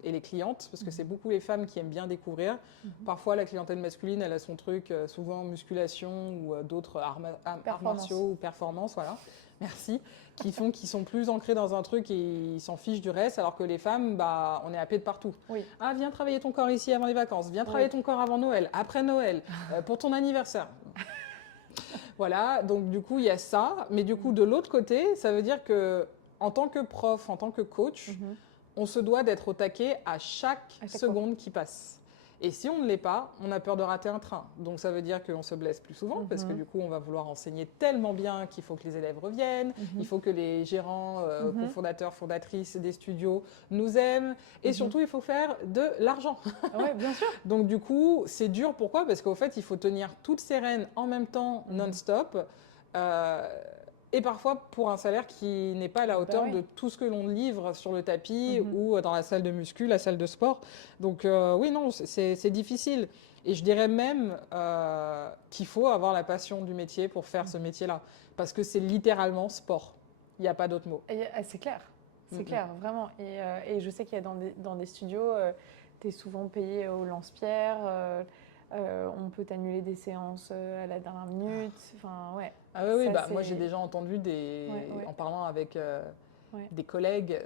et les clientes, parce que c'est beaucoup les femmes qui aiment bien découvrir. Parfois, la clientèle masculine, elle a son truc, souvent musculation ou d'autres arts martiaux ou performance, voilà. Merci. Qui sont plus ancrés dans un truc et ils s'en fichent du reste, alors que les femmes, on est happées de partout. Oui. Ah, viens travailler ton corps ici avant les vacances, viens travailler ton corps avant Noël, après Noël, pour ton anniversaire. Voilà, donc du coup, il y a ça. Mais du coup, de l'autre côté, ça veut dire que en tant que prof, en tant que coach, on se doit d'être au taquet à chaque seconde qui passe. Et si on ne l'est pas, on a peur de rater un train. Donc ça veut dire qu'on se blesse plus souvent parce que du coup, on va vouloir enseigner tellement bien qu'il faut que les élèves reviennent, il faut que les gérants, cofondateurs, fondatrices des studios nous aiment et surtout, il faut faire de l'argent. Oui, bien sûr. Donc du coup, c'est dur. Pourquoi ? Parce qu'au fait, il faut tenir toutes ces rênes en même temps, non-stop. Et parfois pour un salaire qui n'est pas à la hauteur de tout ce que l'on livre sur le tapis ou dans la salle de muscu, la salle de sport. Donc oui, non, c'est difficile. Et je dirais même qu'il faut avoir la passion du métier pour faire ce métier-là. Parce que c'est littéralement sport. Il n'y a pas d'autre mot. C'est clair. C'est clair, vraiment. Et je sais qu'il y a dans des studios, tu es souvent payé au lance-pierre. On peut t'annuler des séances à la dernière minute. Enfin, ouais. Ah oui, moi j'ai déjà entendu en parlant avec des collègues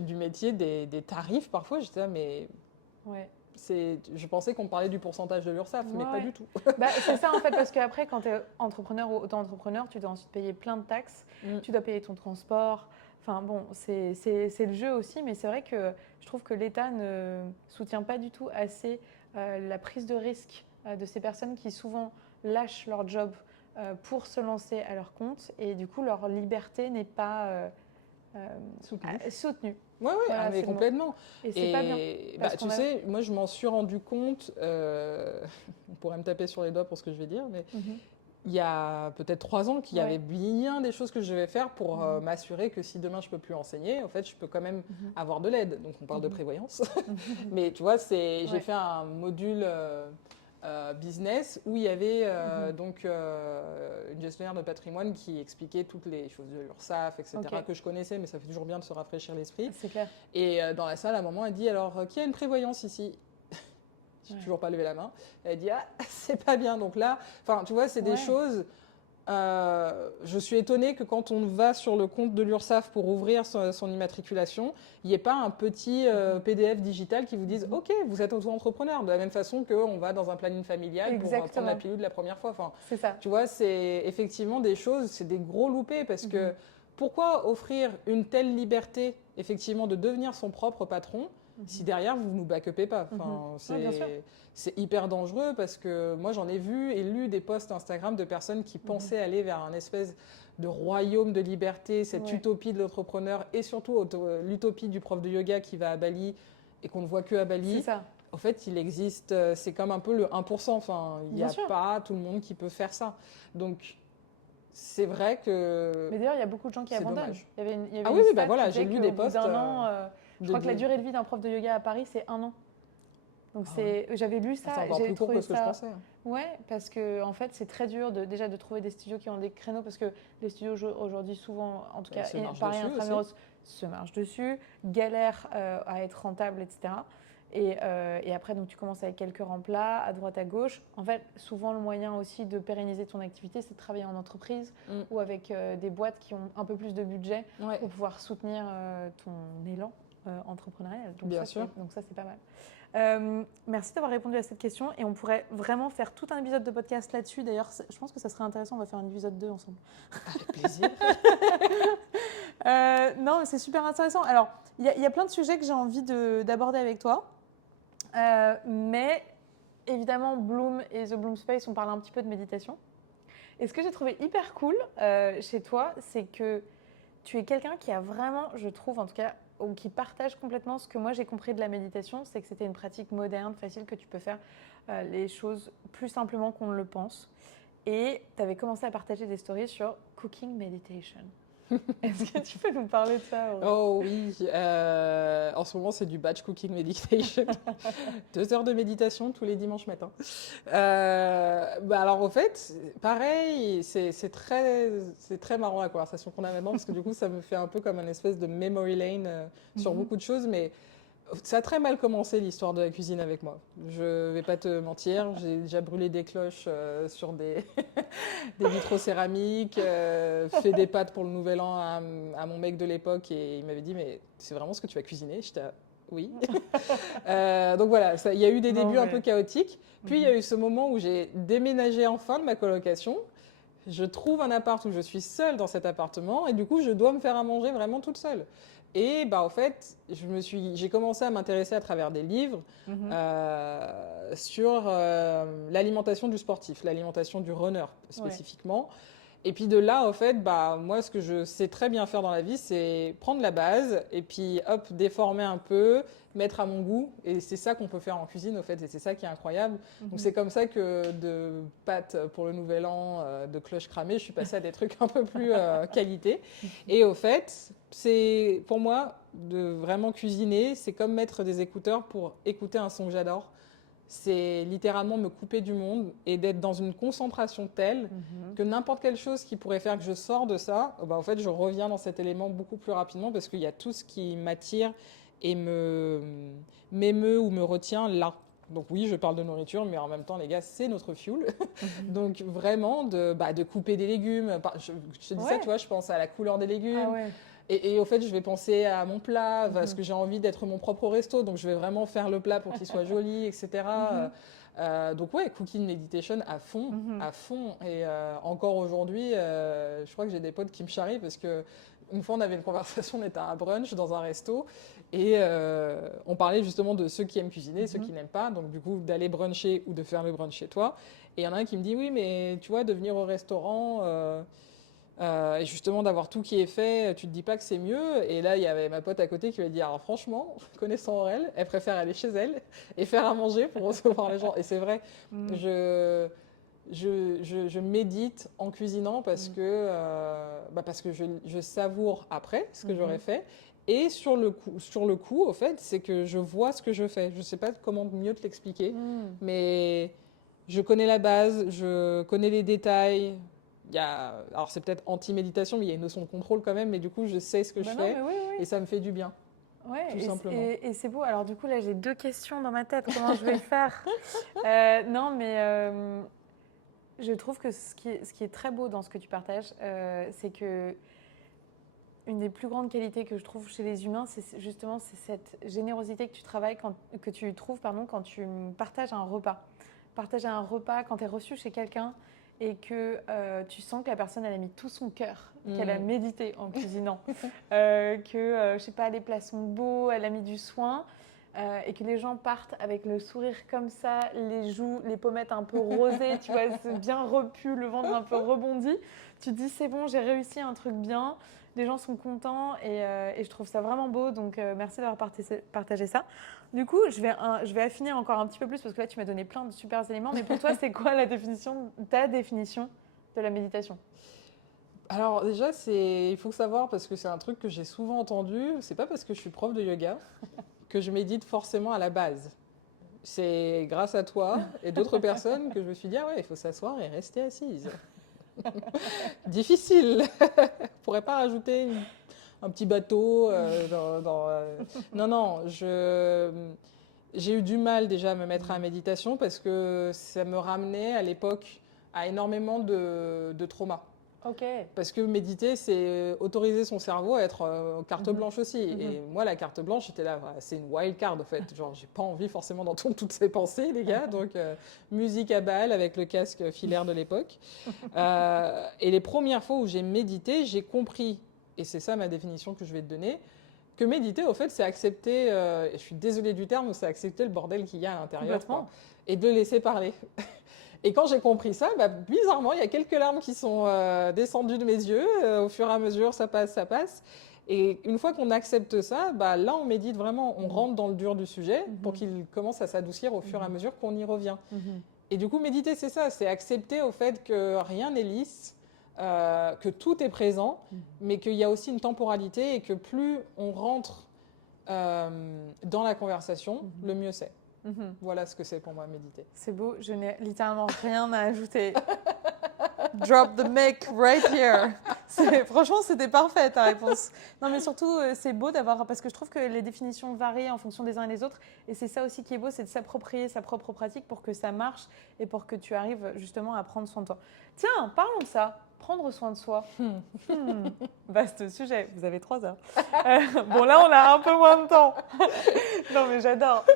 du métier, des tarifs parfois. J'étais là, mais je pensais qu'on parlait du pourcentage de l'URSSAF, mais pas du tout. C'est ça en fait, parce qu'après, quand tu es entrepreneur ou auto-entrepreneur, tu dois ensuite payer plein de taxes. Tu dois payer ton transport. Enfin bon, c'est le jeu aussi, mais c'est vrai que je trouve que l'État ne soutient pas du tout assez la prise de risque de ces personnes qui souvent lâchent leur job pour se lancer à leur compte et du coup leur liberté n'est pas soutenue. Oui, voilà, mais complètement. Et c'est pas bien. Tu sais, moi je m'en suis rendu compte, on pourrait me taper sur les doigts pour ce que je vais dire, mais il y a peut-être 3 ans qu'il y avait bien des choses que je devais faire pour m'assurer que si demain je ne peux plus enseigner, en fait, je peux quand même avoir de l'aide. Donc on parle de prévoyance. Mais tu vois, j'ai fait un module business où il y avait donc une gestionnaire de patrimoine qui expliquait toutes les choses de l'URSSAF, etc., que je connaissais, mais ça fait toujours bien de se rafraîchir l'esprit. C'est clair. Et dans la salle, à un moment, elle dit, alors, qui a une prévoyance ici ? Je n'ai toujours pas levé la main. Elle dit, c'est pas bien. Donc là, tu vois, c'est des choses... je suis étonnée que quand on va sur le compte de l'URSSAF pour ouvrir son immatriculation, il n'y ait pas un petit PDF digital qui vous dise « Ok, vous êtes auto-entrepreneur », de la même façon qu'on va dans un planning familial pour prendre la pilule la première fois. C'est ça. Tu vois, c'est effectivement des choses, c'est des gros loupés parce que pourquoi offrir une telle liberté, effectivement, de devenir son propre patron si derrière vous ne nous back-upez pas. C'est hyper dangereux parce que moi j'en ai vu et lu des posts Instagram de personnes qui pensaient aller vers un espèce de royaume de liberté, cette utopie de l'entrepreneur et surtout l'utopie du prof de yoga qui va à Bali et qu'on ne voit que à Bali. C'est ça. En fait, il existe, c'est comme un peu le 1%. Enfin, il n'y a pas tout le monde qui peut faire ça. Donc, c'est vrai que... Mais d'ailleurs, il y a beaucoup de gens qui abandonnent. Il y avait voilà, j'ai lu des posts... d'un an, je crois que la durée de vie d'un prof de yoga à Paris, c'est 1 an. Donc j'avais lu ça. C'est encore plus court que ce que je pensais. Ouais, parce que en fait, c'est très dur déjà de trouver des studios qui ont des créneaux, parce que les studios aujourd'hui, souvent, en tout cas, Paris Intramuros se marchent dessus, galèrent à être rentables, etc. Et après, donc, tu commences avec quelques remplats à droite, à gauche. En fait, souvent, le moyen aussi de pérenniser ton activité, c'est de travailler en entreprise ou avec des boîtes qui ont un peu plus de budget pour pouvoir soutenir ton élan entrepreneurial. Donc, Bien sûr. Donc ça, c'est pas mal. Merci d'avoir répondu à cette question et on pourrait vraiment faire tout un épisode de podcast là-dessus. D'ailleurs, je pense que ça serait intéressant, on va faire un épisode 2 ensemble. Avec plaisir. Non, mais c'est super intéressant. Alors, il y a plein de sujets que j'ai envie d'aborder avec toi. Mais évidemment, Bloom et The Bloom Space, on parle un petit peu de méditation. Et ce que j'ai trouvé hyper cool chez toi, c'est que tu es quelqu'un qui a vraiment, je trouve en tout cas, ou qui partage complètement ce que moi j'ai compris de la méditation, c'est que c'était une pratique moderne, facile, que tu peux faire les choses plus simplement qu'on ne le pense. Et tu avais commencé à partager des stories sur Cooking Meditation. Est-ce que tu peux nous parler de ça? Oh oui, en ce moment c'est du batch cooking meditation, 2 heures de méditation tous les dimanches matins. Alors au fait, pareil, c'est très marrant la conversation qu'on a maintenant parce que du coup ça me fait un peu comme une espèce de memory lane sur beaucoup de choses, mais ça a très mal commencé l'histoire de la cuisine avec moi. Je vais pas te mentir, j'ai déjà brûlé des cloches sur des vitraux céramiques, fait des pâtes pour le nouvel an à mon mec de l'époque et il m'avait dit mais c'est vraiment ce que tu vas cuisiner? J'étais oui. Donc voilà, il y a eu des débuts un peu chaotiques. Puis il y a eu ce moment où j'ai déménagé enfin de ma colocation. Je trouve un appart où je suis seule dans cet appartement et du coup je dois me faire à manger vraiment toute seule. Et en fait, j'ai commencé à m'intéresser à travers des livres sur l'alimentation du sportif, l'alimentation du runner spécifiquement. Ouais. Et puis de là, en fait, moi, ce que je sais très bien faire dans la vie, c'est prendre la base et puis hop, déformer un peu, mettre à mon goût. Et c'est ça qu'on peut faire en cuisine, au fait, et c'est ça qui est incroyable. Donc c'est comme ça que de pâtes pour le Nouvel An, de cloches cramées, je suis passée à des trucs un peu plus qualité. Et au fait, c'est pour moi, de vraiment cuisiner, c'est comme mettre des écouteurs pour écouter un son que j'adore. C'est littéralement me couper du monde et d'être dans une concentration telle que n'importe quelle chose qui pourrait faire que je sors de ça, en fait, je reviens dans cet élément beaucoup plus rapidement parce qu'il y a tout ce qui m'attire et m'émeut ou me retient là. Donc oui, je parle de nourriture, mais en même temps, les gars, c'est notre fuel. Donc vraiment, de couper des légumes. Je te dis ça, tu vois, je pense à la couleur des légumes. Ah ouais. Et au fait, je vais penser à mon plat parce que j'ai envie d'être mon propre resto. Donc, je vais vraiment faire le plat pour qu'il soit joli, etc. Donc, ouais, cooking meditation à fond, à fond. Et encore aujourd'hui, je crois que j'ai des potes qui me charrient parce qu'une fois, on avait une conversation, on était à un brunch dans un resto et on parlait justement de ceux qui aiment cuisiner, ceux qui n'aiment pas. Donc, du coup, d'aller bruncher ou de faire le brunch chez toi. Et il y en a un qui me dit, oui, mais tu vois, de venir au restaurant... et justement d'avoir tout qui est fait, tu te dis pas que c'est mieux. Et là il y avait ma pote à côté qui lui a dit alors franchement, connaissant Aurèle, elle préfère aller chez elle et faire à manger pour recevoir les gens. Et c'est vrai, je médite en cuisinant parce que je savoure après ce que j'aurais fait. Et sur le coup, au fait, c'est que je vois ce que je fais. Je sais pas comment mieux te l'expliquer, mais je connais la base, je connais les détails. Alors c'est peut-être anti-méditation, mais il y a une notion de contrôle quand même, mais du coup je sais ce que je fais et ça me fait du bien. Ouais, tout simplement. Et c'est beau. Alors du coup là j'ai 2 questions dans ma tête, comment je vais le faire je trouve que ce qui est très beau dans ce que tu partages, c'est que une des plus grandes qualités que je trouve chez les humains, c'est justement cette générosité que tu trouves quand tu partages un repas. Partager un repas quand tu es reçu chez quelqu'un et que tu sens que la personne elle a mis tout son cœur, qu'elle a médité en cuisinant, je sais pas, les plats sont beaux, elle a mis du soin et que les gens partent avec le sourire comme ça, les joues, les pommettes un peu rosées, tu vois, c'est bien repu, le ventre un peu rebondi. Tu te dis c'est bon, j'ai réussi un truc bien, les gens sont contents et je trouve ça vraiment beau, donc merci d'avoir partagé ça. Du coup, je vais affiner encore un petit peu plus parce que là, tu m'as donné plein de super éléments. Mais pour toi, c'est quoi ta définition de la méditation ? Alors déjà, il faut savoir, parce que c'est un truc que j'ai souvent entendu, c'est pas parce que je suis prof de yoga que je médite forcément à la base. C'est grâce à toi et d'autres personnes que je me suis dit, ah ouais, il faut s'asseoir et rester assise. Difficile. On pourrait pas rajouter un petit bateau Non, j'ai eu du mal déjà à me mettre à la méditation parce que ça me ramenait à l'époque à énormément de traumas. Okay. Parce que méditer, c'est autoriser son cerveau à être carte blanche aussi. Et moi, la carte blanche, j'étais là, c'est une wild card en fait. Genre, j'ai pas envie forcément d'entendre toutes ces pensées, les gars. Donc, musique à balle avec le casque filaire de l'époque. Et les premières fois où j'ai médité, j'ai compris, et c'est ça ma définition que je vais te donner, que méditer, au fait, c'est accepter, et je suis désolée du terme, c'est accepter le bordel qu'il y a à l'intérieur. Et de le laisser parler. Et quand j'ai compris ça, bizarrement, il y a quelques larmes qui sont descendues de mes yeux. Au fur et à mesure, ça passe. Et une fois qu'on accepte ça, là, on médite vraiment, on rentre dans le dur du sujet pour qu'il commence à s'adoucir au fur et à mesure qu'on y revient. Et du coup, méditer, c'est ça, c'est accepter au fait que rien n'est lisse, que tout est présent, mais qu'il y a aussi une temporalité et que plus on rentre dans la conversation, le mieux c'est. Voilà ce que c'est pour moi, méditer. C'est beau, je n'ai littéralement rien à ajouter. Drop the mic right here. Franchement, c'était parfait ta réponse. Non, mais surtout, c'est beau d'avoir, parce que je trouve que les définitions varient en fonction des uns et des autres. Et c'est ça aussi qui est beau, c'est de s'approprier sa propre pratique pour que ça marche et pour que tu arrives justement à prendre soin de toi. Tiens, parlons de ça. Prendre soin de soi. Vaste sujet, vous avez 3 heures. Bon, là, on a un peu moins de temps. Non, mais j'adore.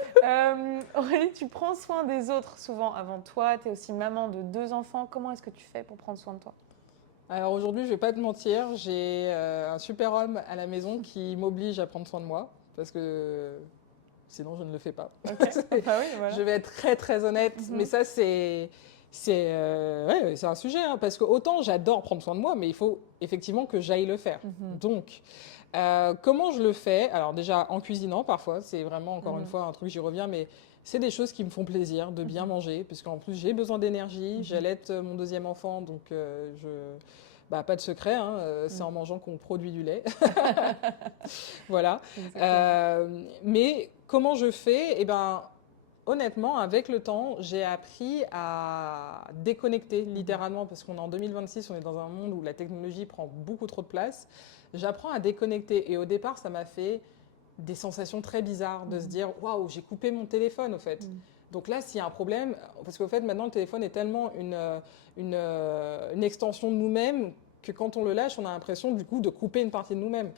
Aurélie, tu prends soin des autres souvent avant toi. Tu es aussi maman de 2 enfants. Comment est-ce que tu fais pour prendre soin de toi ? Alors aujourd'hui, je vais pas te mentir, j'ai un super homme à la maison qui m'oblige à prendre soin de moi parce que sinon je ne le fais pas. Okay. Ah oui, voilà. Je vais être très très honnête, mais ça c'est un sujet parce que autant j'adore prendre soin de moi, mais il faut effectivement que j'aille le faire. Donc comment je le fais? Alors déjà en cuisinant parfois, c'est vraiment encore une fois un truc, j'y reviens, mais c'est des choses qui me font plaisir de bien manger, puisqu'en plus j'ai besoin d'énergie, j'allaite mon deuxième enfant, donc pas de secret, hein, c'est en mangeant qu'on produit du lait. Voilà. Mais comment je fais? Eh ben, honnêtement, avec le temps, j'ai appris à déconnecter littéralement, parce qu'on est en 2026, on est dans un monde où la technologie prend beaucoup trop de place. J'apprends à déconnecter. Et au départ, ça m'a fait des sensations très bizarres de se dire « Waouh, j'ai coupé mon téléphone, au fait ». Donc là, s'il y a un problème, parce qu'au fait, maintenant, le téléphone est tellement une extension de nous-mêmes que quand on le lâche, on a l'impression, du coup, de couper une partie de nous-mêmes.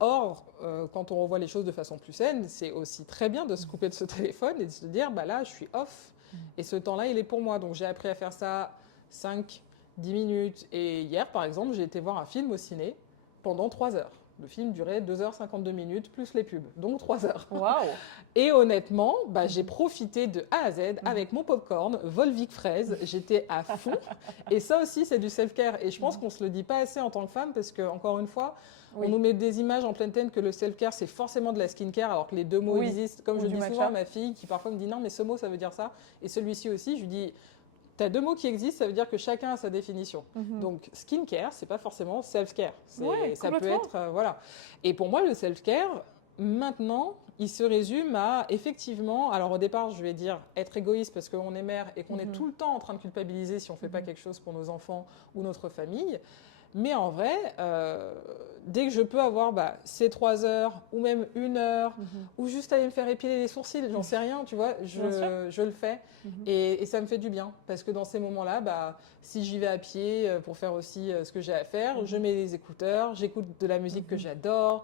Or, quand on revoit les choses de façon plus saine, c'est aussi très bien de se couper de ce téléphone et de se dire, bah là, je suis off. Et ce temps-là, il est pour moi. Donc, j'ai appris à faire ça 5, 10 minutes. Et hier, par exemple, j'ai été voir un film au ciné pendant 3 heures. Le film durait 2h52 minutes, plus les pubs, donc 3 heures. Waouh! Et honnêtement, j'ai profité de A à Z avec mon popcorn, Volvic fraise, j'étais à fond. Et ça aussi, c'est du self-care. Et je pense qu'on ne se le dit pas assez en tant que femme, parce que encore une fois, on nous met des images en pleine tête que le self-care, c'est forcément de la skincare, alors que les deux mots existent. Comme je dis souvent à ma fille, qui parfois me dit non, mais ce mot, ça veut dire ça. Et celui-ci aussi, je lui dis, tu as deux mots qui existent, ça veut dire que chacun a sa définition. Donc, skincare, c'est pas forcément self-care. Ça peut être, voilà. Et pour moi, le self-care, maintenant, il se résume à, effectivement, alors au départ, je vais dire être égoïste parce qu'on est mère et qu'on est tout le temps en train de culpabiliser si on fait pas quelque chose pour nos enfants ou notre famille. Mais en vrai, dès que je peux avoir ces 3 heures ou même 1 heure ou juste aller me faire épiler les sourcils, j'en sais rien, tu vois, je le fais et ça me fait du bien. Parce que dans ces moments-là, si j'y vais à pied pour faire aussi ce que j'ai à faire, je mets les écouteurs, j'écoute de la musique que j'adore.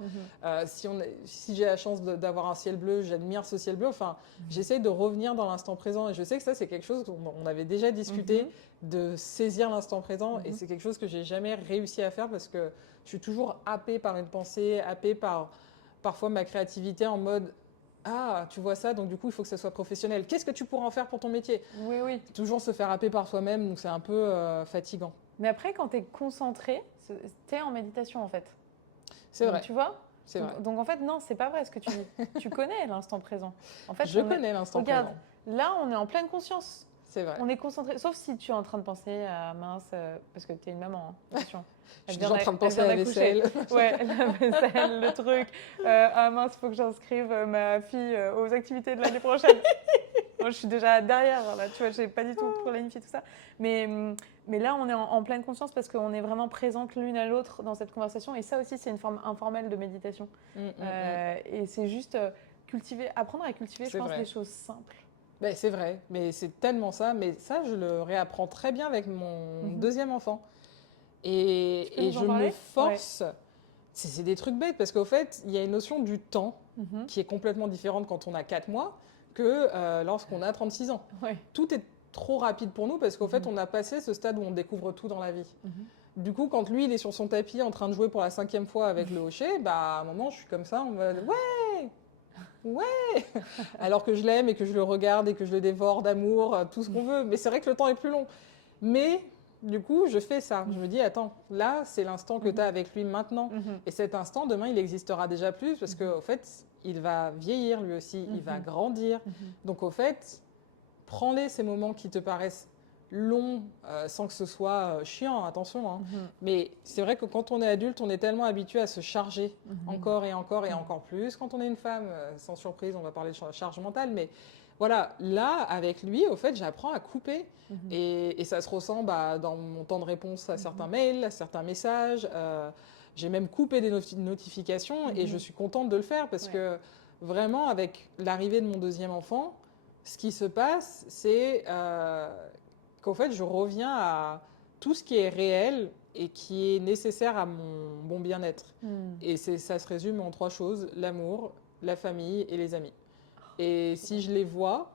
Si j'ai la chance d'avoir un ciel bleu, j'admire ce ciel bleu. Enfin, j'essaie de revenir dans l'instant présent et je sais que ça, c'est quelque chose qu'on avait déjà discuté. De saisir l'instant présent et c'est quelque chose que j'ai jamais réussi à faire parce que je suis toujours happée par une pensée, happée par parfois ma créativité en mode ah tu vois ça donc du coup il faut que ça soit professionnel. Qu'est-ce que tu pourras en faire pour ton métier? Oui. Toujours se faire happer par soi-même donc c'est un peu fatigant. Mais après quand tu es concentré, tu es en méditation en fait. C'est vrai. Tu vois? C'est vrai. Donc en fait non c'est pas vrai ce que tu dis. Tu connais l'instant présent. En fait je connais l'instant présent. Regarde, là on est en pleine conscience. C'est vrai. On est concentré, sauf si tu es en train de penser à mince, parce que tu es une maman, hein. Attention. Je suis en train de penser à la vaisselle. Ouais, la vaisselle, le truc. Ah mince, il faut que j'inscrive ma fille aux activités de l'année prochaine. Moi, je suis déjà derrière, là, tu vois, je n'ai pas du tout planifié tout ça. Mais là, on est en pleine conscience parce qu'on est vraiment présentes l'une à l'autre dans cette conversation. Et ça aussi, c'est une forme informelle de méditation. Et c'est juste apprendre à cultiver, je pense, des choses simples. C'est vrai, mais c'est tellement ça. Mais ça, je le réapprends très bien avec mon deuxième enfant. Et je me force. Ouais. C'est des trucs bêtes parce qu'au fait, il y a une notion du temps qui est complètement différente quand on a 4 mois que lorsqu'on a 36 ans. Ouais. Tout est trop rapide pour nous parce qu'au fait, on a passé ce stade où on découvre tout dans la vie. Du coup, quand lui, il est sur son tapis en train de jouer pour la 5e fois avec le hochet, à un moment, je suis comme ça en mode ouais, alors que je l'aime et que je le regarde et que je le dévore d'amour, tout ce qu'on veut. Mais c'est vrai que le temps est plus long. Mais du coup, je fais ça. Je me dis, attends, là, c'est l'instant que tu as avec lui maintenant. Et cet instant, demain, il existera déjà plus parce qu'au fait, il va vieillir lui aussi, il va grandir. Donc, au fait, prends-les ces moments qui te paraissent longs sans que ce soit chiant, attention. Hein. Mais c'est vrai que quand on est adulte, on est tellement habitué à se charger encore et encore et encore plus. Quand on est une femme, sans surprise, on va parler de charge mentale, mais voilà, là, avec lui, au fait, j'apprends à couper et ça se ressent dans mon temps de réponse à certains mails, à certains messages. J'ai même coupé des notifications et je suis contente de le faire parce que vraiment, avec l'arrivée de mon deuxième enfant, ce qui se passe, c'est qu'en fait, je reviens à tout ce qui est réel et qui est nécessaire à mon bon bien-être. Et ça se résume en 3 choses, l'amour, la famille et les amis. Et si je les vois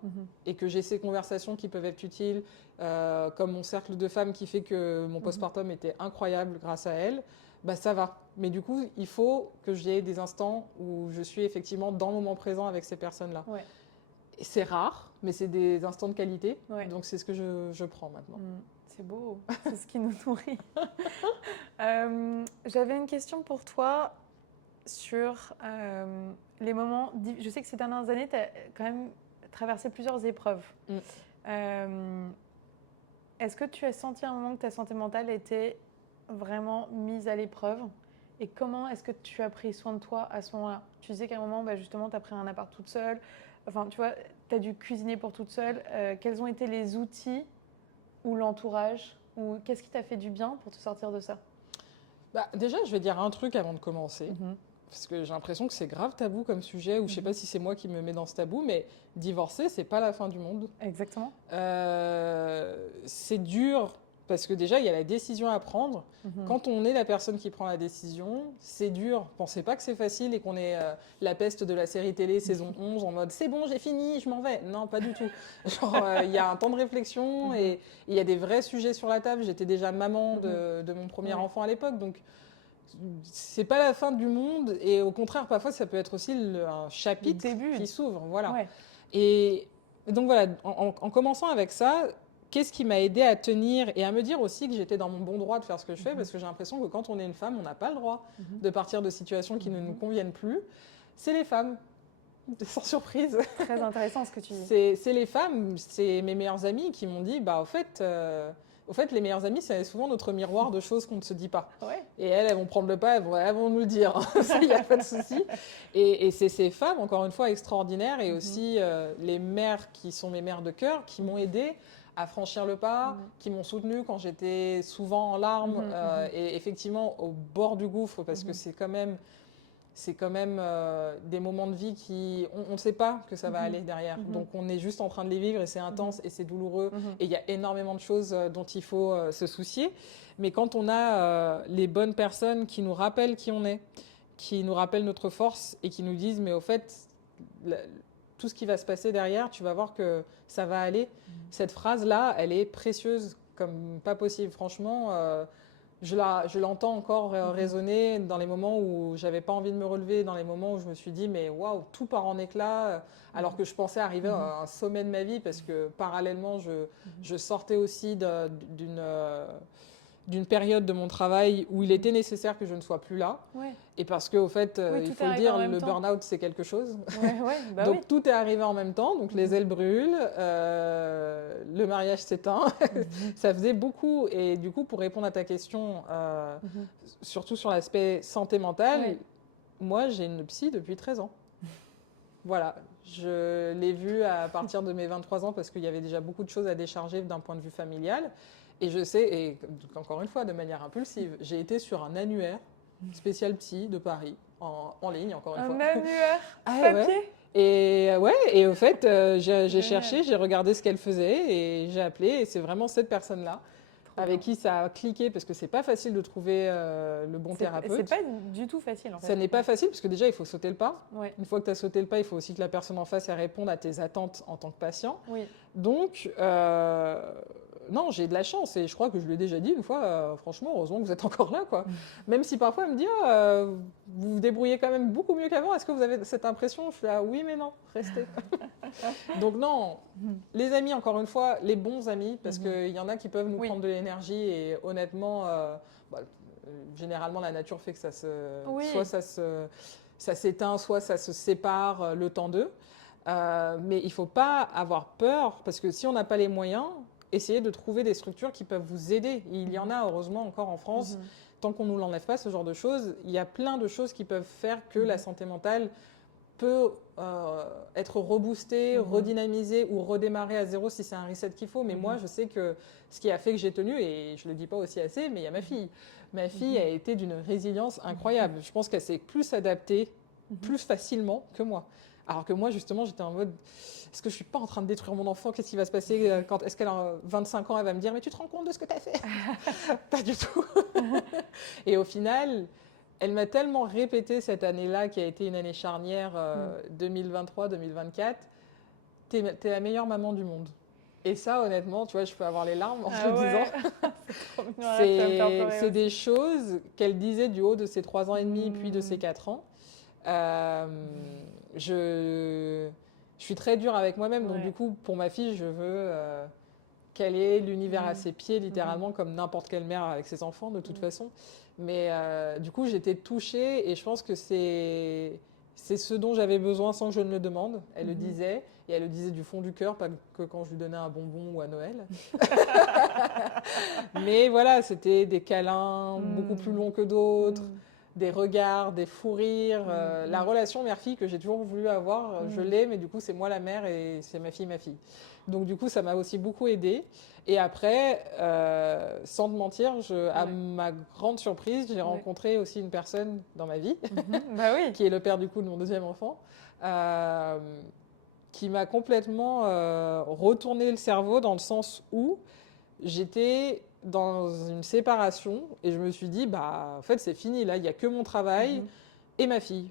et que j'ai ces conversations qui peuvent être utiles, comme mon cercle de femmes qui fait que mon postpartum était incroyable grâce à elles, bah ça va. Mais du coup, il faut que j'aie des instants où je suis effectivement dans le moment présent avec ces personnes-là. Ouais. C'est rare, mais c'est des instants de qualité. Ouais. Donc c'est ce que je prends maintenant. C'est beau, c'est ce qui nous nourrit. J'avais une question pour toi sur les moments. Je sais que ces dernières années, tu as quand même traversé plusieurs épreuves. Est-ce que tu as senti à un moment que ta santé mentale était vraiment mise à l'épreuve? Et comment est-ce que tu as pris soin de toi à ce moment-là? Tu disais qu'à un moment, justement, tu as pris un appart toute seule. Enfin, tu vois, tu as dû cuisiner pour toute seule. Quels ont été les outils ou l'entourage? Ou qu'est-ce qui t'a fait du bien pour te sortir de ça? Déjà, je vais dire un truc avant de commencer. Parce que j'ai l'impression que c'est grave tabou comme sujet, ou je sais pas si c'est moi qui me mets dans ce tabou, mais divorcer, c'est pas la fin du monde. Exactement. C'est dur, parce que déjà, il y a la décision à prendre. Quand on est la personne qui prend la décision, c'est dur. Pensez pas que c'est facile et qu'on est la peste de la série télé saison 11 en mode « c'est bon, j'ai fini, je m'en vais ». Non, pas du tout. Genre, il y a un temps de réflexion et il y a des vrais sujets sur la table. J'étais déjà maman de mon premier enfant à l'époque, donc c'est pas la fin du monde. Et au contraire, parfois, ça peut être aussi un chapitre qui s'ouvre. Voilà. Ouais. Et donc voilà, en commençant avec ça, qu'est-ce qui m'a aidée à tenir et à me dire aussi que j'étais dans mon bon droit de faire ce que je fais, parce que j'ai l'impression que quand on est une femme, on n'a pas le droit de partir de situations qui ne nous conviennent plus. C'est les femmes, sans surprise. Très intéressant ce que tu dis. C'est les femmes, c'est mes meilleures amies qui m'ont dit, au fait, les meilleures amies, c'est souvent notre miroir de choses qu'on ne se dit pas. Ouais. Et elles vont prendre le pas, elles vont nous le dire. Ça, il n'y a pas de souci. Et c'est ces femmes, encore une fois, extraordinaires, et aussi les mères qui sont mes mères de cœur, qui m'ont aidée à franchir le pas, qui m'ont soutenue quand j'étais souvent en larmes, et effectivement au bord du gouffre, parce que c'est quand même des moments de vie qui... On ne sait pas que ça va aller derrière. Donc on est juste en train de les vivre et c'est intense et c'est douloureux. Et il y a énormément de choses dont il faut se soucier. Mais quand on a les bonnes personnes qui nous rappellent qui on est, qui nous rappellent notre force et qui nous disent « mais au fait, tout ce qui va se passer derrière, tu vas voir que ça va aller ». Cette phrase-là, elle est précieuse comme pas possible. Franchement... je l'entends encore résonner dans les moments où j'avais pas envie de me relever, dans les moments où je me suis dit mais waouh, tout part en éclats, alors que je pensais arriver à un sommet de ma vie, parce que parallèlement je sortais aussi d'une période de mon travail où il était nécessaire que je ne sois plus là. Ouais. Et parce qu'au fait, il faut le dire, le burn-out, c'est quelque chose. Donc tout est arrivé en même temps. Donc les ailes brûlent, le mariage s'éteint. Ça faisait beaucoup. Et du coup, pour répondre à ta question, surtout sur l'aspect santé mentale, moi, j'ai une psy depuis 13 ans. Voilà. Je l'ai vue à partir de mes 23 ans parce qu'il y avait déjà beaucoup de choses à décharger d'un point de vue familial. Et je sais, et encore une fois, de manière impulsive, j'ai été sur un annuaire spécial psy de Paris, en ligne, encore une fois. Un annuaire papier. Et au fait, j'ai cherché, j'ai regardé ce qu'elle faisait et j'ai appelé. Et c'est vraiment cette personne-là avec qui ça a cliqué, parce que c'est pas facile de trouver le bon thérapeute. C'est pas du tout facile, en fait. Ça n'est pas facile, parce que déjà, il faut sauter le pas. Ouais. Une fois que tu as sauté le pas, il faut aussi que la personne en face elle réponde à tes attentes en tant que patient. Oui. Donc... non, j'ai de la chance et je crois que je lui ai déjà dit une fois, franchement, heureusement que vous êtes encore là, quoi. Même si parfois elle me dit, vous vous débrouillez quand même beaucoup mieux qu'avant, est-ce que vous avez cette impression? Je suis là, oui, mais non, restez. Donc non, les amis, encore une fois, les bons amis, parce qu'il y en a qui peuvent nous prendre de l'énergie et honnêtement, généralement la nature fait que soit ça s'éteint, soit ça se sépare le temps d'eux. Mais il ne faut pas avoir peur, parce que si on n'a pas les moyens, essayez de trouver des structures qui peuvent vous aider. Il y en a, heureusement, encore en France. Tant qu'on ne nous l'enlève pas, ce genre de choses, il y a plein de choses qui peuvent faire que la santé mentale peut être reboostée, redynamisée ou redémarrer à zéro si c'est un reset qu'il faut. Mais moi, je sais que ce qui a fait que j'ai tenu, et je ne le dis pas aussi assez, mais il y a ma fille. Ma fille a été d'une résilience incroyable. Je pense qu'elle s'est plus adaptée, plus facilement que moi. Alors que moi, justement, j'étais en mode... Est-ce que je ne suis pas en train de détruire mon enfant? Qu'est-ce qui va se passer quand est-ce qu'elle a 25 ans? Elle va me dire, mais tu te rends compte de ce que tu as fait? Pas du tout. Et au final, elle m'a tellement répété cette année-là, qui a été une année charnière 2023-2024, t'es la meilleure maman du monde. Et ça, honnêtement, tu vois, je peux avoir les larmes en te le disant. C'est des choses qu'elle disait du haut de ses 3 ans et demi, puis de ses 4 ans. Je suis très dure avec moi-même, donc du coup, pour ma fille, je veux qu'elle ait l'univers à ses pieds, littéralement, comme n'importe quelle mère avec ses enfants, de toute façon. Mais du coup, j'étais touchée et je pense que c'est ce dont j'avais besoin sans que je ne le demande. Elle le disait, et elle le disait du fond du cœur, pas que quand je lui donnais un bonbon ou à Noël. Mais voilà, c'était des câlins beaucoup plus longs que d'autres, des regards, des fous rires. La relation mère-fille que j'ai toujours voulu avoir, je l'ai, mais du coup, c'est moi la mère et c'est ma fille. Donc du coup, ça m'a aussi beaucoup aidée. Et après, sans te mentir, à ma grande surprise, j'ai rencontré aussi une personne dans ma vie, qui est le père du coup de mon 2e enfant, qui m'a complètement retourné le cerveau dans le sens où j'étais dans une séparation et je me suis dit, en fait, c'est fini, là, il n'y a que mon travail et ma fille.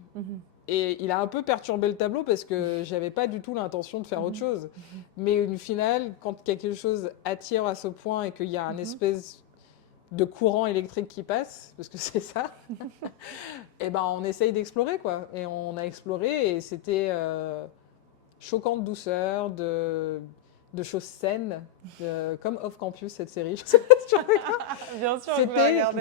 Et il a un peu perturbé le tableau parce que j'avais pas du tout l'intention de faire autre chose. Mais au final, quand quelque chose attire à ce point et qu'il y a une espèce de courant électrique qui passe, parce que c'est ça, et on essaye d'explorer, quoi. Et on a exploré et c'était choquant de douceur, de choses saines, comme Off Campus, cette série. Je sais pas si tu regardes. Bien sûr, tu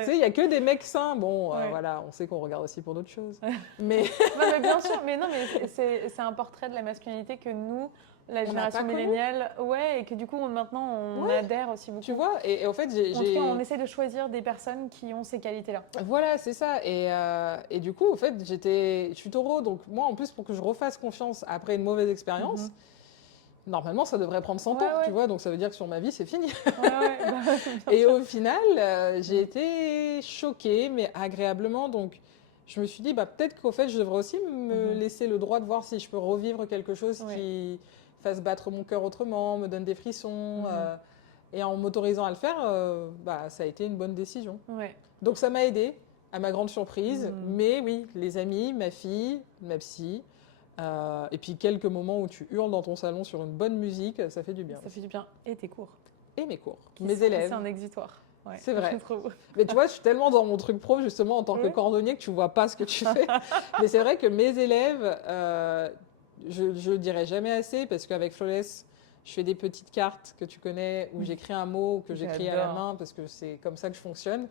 sais, il n'y a que des mecs sains. Bon, voilà, on sait qu'on regarde aussi pour d'autres choses. Mais... non, mais bien sûr, mais c'est un portrait de la masculinité que nous, la génération milléniale, et que du coup, maintenant, on adhère aussi beaucoup. Tu vois, et en fait, on essaie de choisir des personnes qui ont ces qualités-là. Voilà, c'est ça. Et du coup, en fait, je suis taureau, donc moi, en plus, pour que je refasse confiance après une mauvaise expérience, normalement, ça devrait prendre 100 ans, tu vois, donc ça veut dire que sur ma vie, c'est fini. Et au final, j'ai été choquée, mais agréablement. Donc, je me suis dit, peut-être qu'au fait, je devrais aussi me laisser le droit de voir si je peux revivre quelque chose qui fasse battre mon cœur autrement, me donne des frissons. Et en m'autorisant à le faire, ça a été une bonne décision. Donc, ça m'a aidée, à ma grande surprise. Mais oui, les amis, ma fille, ma psy... et puis quelques moments où tu hurles dans ton salon sur une bonne musique, ça fait du bien. Ça fait du bien. Et tes cours. Et mes cours. Mes élèves. C'est un exutoire. C'est vrai. Mais tu vois, je suis tellement dans mon truc pro, justement, en tant que cordonnier, que tu ne vois pas ce que tu fais. Mais c'est vrai que mes élèves, je ne le dirai jamais assez, parce qu'avec Flawless, je fais des petites cartes que tu connais, où j'écris un mot que j'écris à la main, parce que c'est comme ça que je fonctionne.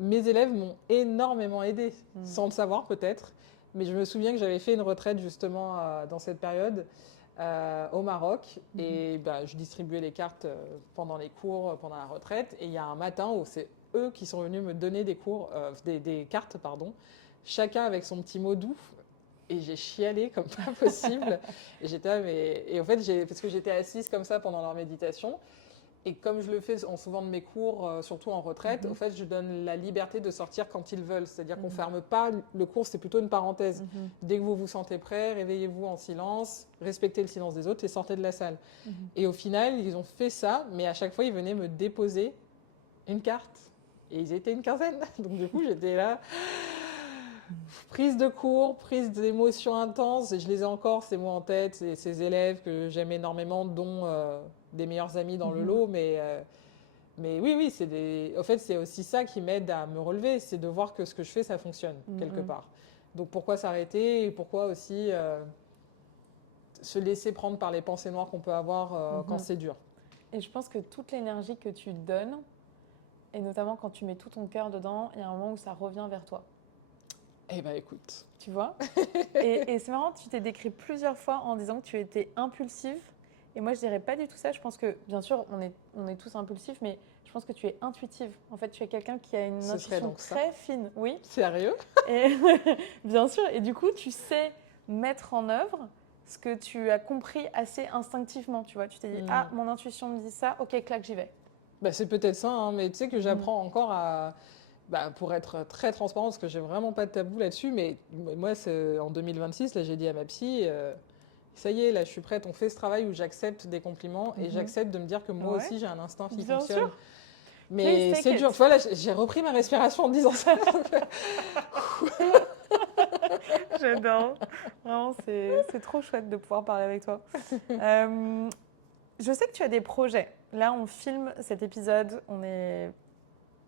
Mes élèves m'ont énormément aidée, sans le savoir peut-être. Mais je me souviens que j'avais fait une retraite justement dans cette période au Maroc. Et je distribuais les cartes pendant les cours, pendant la retraite. Et il y a un matin où c'est eux qui sont venus me donner des cartes, chacun avec son petit mot doux. Et j'ai chialé comme pas possible. Et et en fait, parce que j'étais assise comme ça pendant leur méditation. Et comme je le fais souvent de mes cours, surtout en retraite, au fait, je donne la liberté de sortir quand ils veulent. C'est-à-dire qu'on ne ferme pas le cours, c'est plutôt une parenthèse. Dès que vous vous sentez prêt, réveillez-vous en silence, respectez le silence des autres et sortez de la salle. Et au final, ils ont fait ça, mais à chaque fois, ils venaient me déposer une carte. Et ils étaient une quinzaine. Donc du coup, j'étais là, prise de cours, prise d'émotions intenses. Et je les ai encore, ces mots en tête, ces élèves que j'aime énormément, dont... des meilleurs amis dans le lot, mais oui, au fait, c'est aussi ça qui m'aide à me relever, c'est de voir que ce que je fais, ça fonctionne quelque part. Donc pourquoi s'arrêter et pourquoi aussi se laisser prendre par les pensées noires qu'on peut avoir quand c'est dur. Et je pense que toute l'énergie que tu donnes, et notamment quand tu mets tout ton cœur dedans, il y a un moment où ça revient vers toi. Eh bien, écoute. Tu vois. Et c'est marrant, tu t'es décrit plusieurs fois en disant que tu étais impulsive. Et moi, je dirais pas du tout ça. Je pense que, bien sûr, on est tous impulsifs, mais je pense que tu es intuitive. En fait, tu es quelqu'un qui a une intuition très fine. Oui. Sérieux? Bien sûr. Et du coup, tu sais mettre en œuvre ce que tu as compris assez instinctivement. Tu vois, tu t'es dit, mon intuition me dit ça, ok, clac, j'y vais. C'est peut-être ça, hein, mais tu sais que j'apprends encore à... pour être très transparente, parce que j'ai vraiment pas de tabou là-dessus, mais moi, en 2026, là, j'ai dit à ma psy... ça y est, là, je suis prête. On fait ce travail où j'accepte des compliments et j'accepte de me dire que moi aussi, j'ai un instinct qui fonctionne. Sûr. Mais c'est dur. Tu vois, là, j'ai repris ma respiration en disant ça. J'adore. Vraiment, c'est trop chouette de pouvoir parler avec toi. Je sais que tu as des projets. Là, on filme cet épisode. On est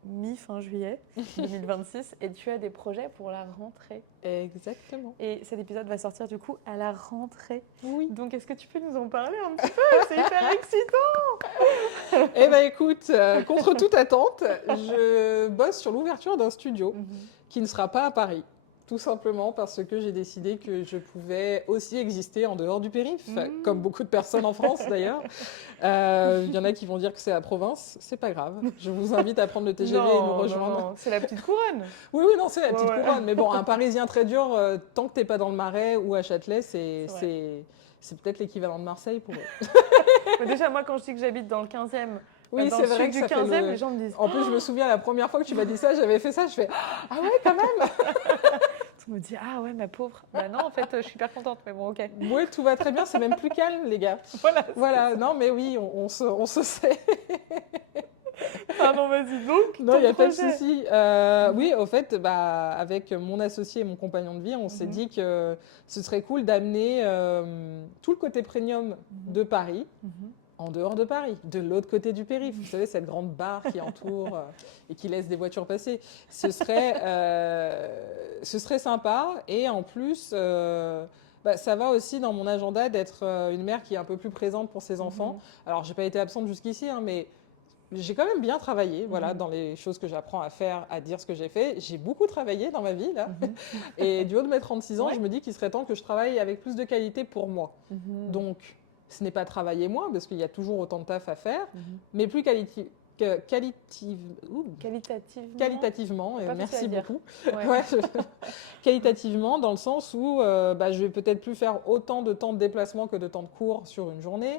mi-fin juillet 2026 et tu as des projets pour la rentrée. Exactement. Et cet épisode va sortir du coup à la rentrée. Oui. Donc, est-ce que tu peux nous en parler un petit peu? C'est hyper excitant. Eh bien, écoute, contre toute attente, je bosse sur l'ouverture d'un studio qui ne sera pas à Paris. Tout simplement parce que j'ai décidé que je pouvais aussi exister en dehors du périph', comme beaucoup de personnes en France d'ailleurs. Il y en a qui vont dire que c'est la province, c'est pas grave. Je vous invite à prendre le TGV et nous rejoindre. Non, c'est la petite couronne. Oui, non, c'est la petite couronne. Mais bon, un Parisien très dur, tant que t'es pas dans le Marais ou à Châtelet, c'est peut-être l'équivalent de Marseille pour eux. Mais déjà, moi, quand je dis que j'habite dans le 15e, oui, c'est vrai que du 15e, les gens me disent. En plus, je me souviens la première fois que tu m'as dit ça, j'avais fait ça, je fais ah ouais, quand même. Tout me dit ah ouais, ma pauvre. Bah non, en fait, je suis hyper contente, mais bon, ok. Oui, tout va très bien, c'est même plus calme, les gars. Voilà. Non, mais oui, on se sait. Pardon, vas-y donc. Non, il n'y a pas de souci. Oui, au fait, avec mon associé et mon compagnon de vie, on s'est dit que ce serait cool d'amener tout le côté premium de Paris. En dehors de Paris, de l'autre côté du périph'. Vous savez, cette grande barre qui entoure et qui laisse des voitures passer. Ce serait sympa. Et en plus, ça va aussi dans mon agenda d'être une mère qui est un peu plus présente pour ses enfants. Alors, je n'ai pas été absente jusqu'ici, mais j'ai quand même bien travaillé dans les choses que j'apprends à faire, à dire ce que j'ai fait. J'ai beaucoup travaillé dans ma vie, là. Et du haut de mes 36 ans, je me dis qu'il serait temps que je travaille avec plus de qualité pour moi. Donc, ce n'est pas travailler moins, parce qu'il y a toujours autant de taf à faire, mais plus qualitativement, merci beaucoup. Qualitativement, dans le sens où je vais peut-être plus faire autant de temps de déplacement que de temps de cours sur une journée,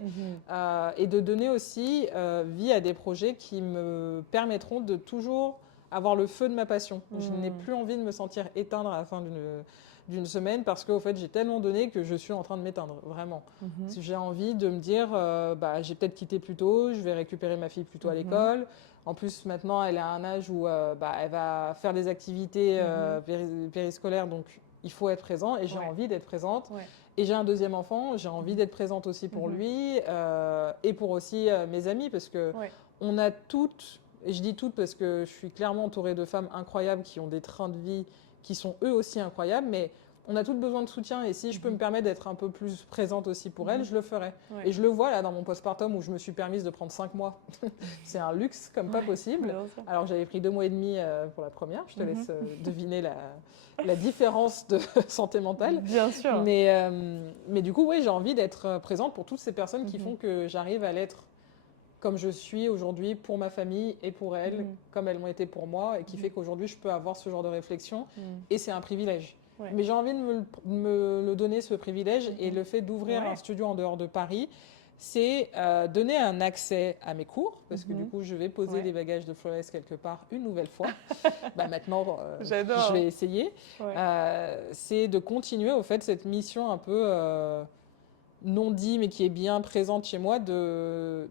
et de donner aussi vie à des projets qui me permettront de toujours avoir le feu de ma passion. Je n'ai plus envie de me sentir éteindre à la fin d'une semaine parce qu'au fait, j'ai tellement donné que je suis en train de m'éteindre, vraiment. Si j'ai envie de me dire, j'ai peut-être quitté plus tôt, je vais récupérer ma fille plus tôt à l'école. En plus, maintenant, elle est à un âge où elle va faire des activités périscolaires, donc il faut être présent et j'ai envie d'être présente. Et j'ai un deuxième enfant, j'ai envie d'être présente aussi pour lui et pour aussi mes amis parce que on a toutes, et je dis toutes parce que je suis clairement entourée de femmes incroyables qui ont des trains de vie qui sont eux aussi incroyables, mais on a toutes besoin de soutien et si je peux me permettre d'être un peu plus présente aussi pour elles, je le ferai. Et je le vois là dans mon postpartum où je me suis permise de prendre 5 mois. C'est un luxe comme pas possible. Alors j'avais pris 2 mois et demi pour la première, je te laisse deviner la différence de santé mentale. Bien sûr. Mais du coup, j'ai envie d'être présente pour toutes ces personnes qui font que j'arrive à l'être comme je suis aujourd'hui pour ma famille et pour elles, comme elles m'ont été pour moi, et qui fait qu'aujourd'hui, je peux avoir ce genre de réflexion. Et c'est un privilège. Mais j'ai envie de me le donner, ce privilège, et le fait d'ouvrir un studio en dehors de Paris, c'est donner un accès à mes cours, parce que du coup, je vais poser les bagages de Flores quelque part une nouvelle fois. Maintenant, je vais essayer. C'est de continuer, au fait, cette mission un peu non dit, mais qui est bien présente chez moi, de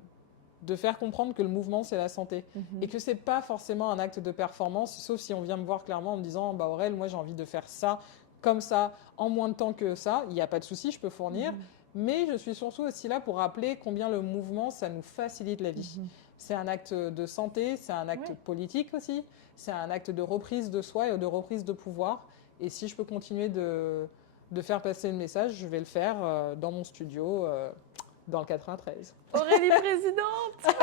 faire comprendre que le mouvement, c'est la santé. Et que ce n'est pas forcément un acte de performance, sauf si on vient me voir clairement en me disant « Aurèle, moi j'ai envie de faire ça, comme ça, en moins de temps que ça. » Il n'y a pas de souci, je peux fournir. Mais je suis surtout aussi là pour rappeler combien le mouvement, ça nous facilite la vie. C'est un acte de santé, c'est un acte politique aussi, c'est un acte de reprise de soi et de reprise de pouvoir. Et si je peux continuer de faire passer le message, je vais le faire dans mon studio dans le 93. Aurélie présidente.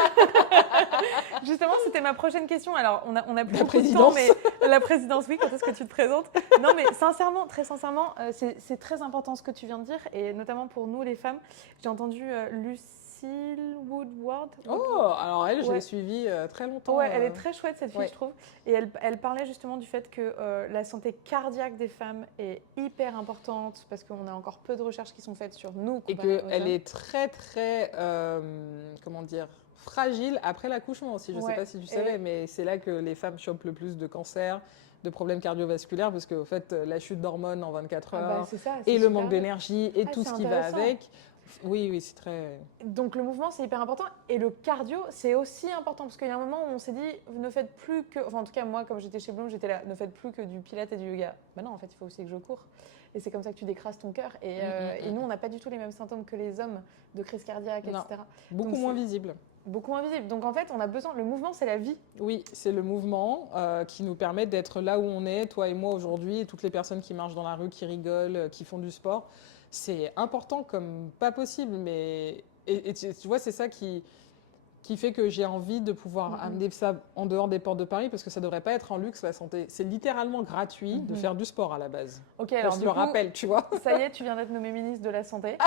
Justement, c'était ma prochaine question. Alors, on a plus beaucoup de temps, mais la présidence, oui, quand est-ce que tu te présentes? Non, mais sincèrement, très sincèrement, c'est très important ce que tu viens de dire, et notamment pour nous, les femmes. J'ai entendu Lucille Woodward. Oh, alors elle, je l'ai suivie très longtemps. Ouais, elle est très chouette, cette fille, je trouve. Et elle parlait justement du fait que la santé cardiaque des femmes est hyper importante, parce qu'on a encore peu de recherches qui sont faites sur nous. Et qu'elle est très, très, fragile après l'accouchement aussi. Je ne sais pas si tu savais, mais c'est là que les femmes chopent le plus de cancers, de problèmes cardiovasculaires, parce qu'au fait, la chute d'hormones en 24 heures, et le manque d'énergie, et tout ce qui va avec, Oui, c'est très... Donc le mouvement, c'est hyper important. Et le cardio, c'est aussi important. Parce qu'il y a un moment où on s'est dit, ne faites plus que... Enfin, en tout cas, moi, comme j'étais chez Bloom, j'étais là, ne faites plus que du pilates et du yoga. Bah non, en fait, il faut aussi que je cours. Et c'est comme ça que tu décrasses ton cœur. Et nous, on n'a pas du tout les mêmes symptômes que les hommes de crise cardiaque, Non. etc. Beaucoup Donc, moins visible. Beaucoup moins visible. Donc en fait, on a besoin... Le mouvement, c'est la vie. Oui, c'est le mouvement qui nous permet d'être là où on est, toi et moi aujourd'hui, et toutes les personnes qui marchent dans la rue, qui rigolent, qui font du sport. C'est important comme pas possible, mais... Et tu vois, c'est ça qui fait que j'ai envie de pouvoir amener ça en dehors des portes de Paris, parce que ça ne devrait pas être un luxe, la santé. C'est littéralement gratuit de faire du sport à la base. Ok, alors je le rappelle, tu vois. Ça y est, tu viens d'être nommée ministre de la Santé.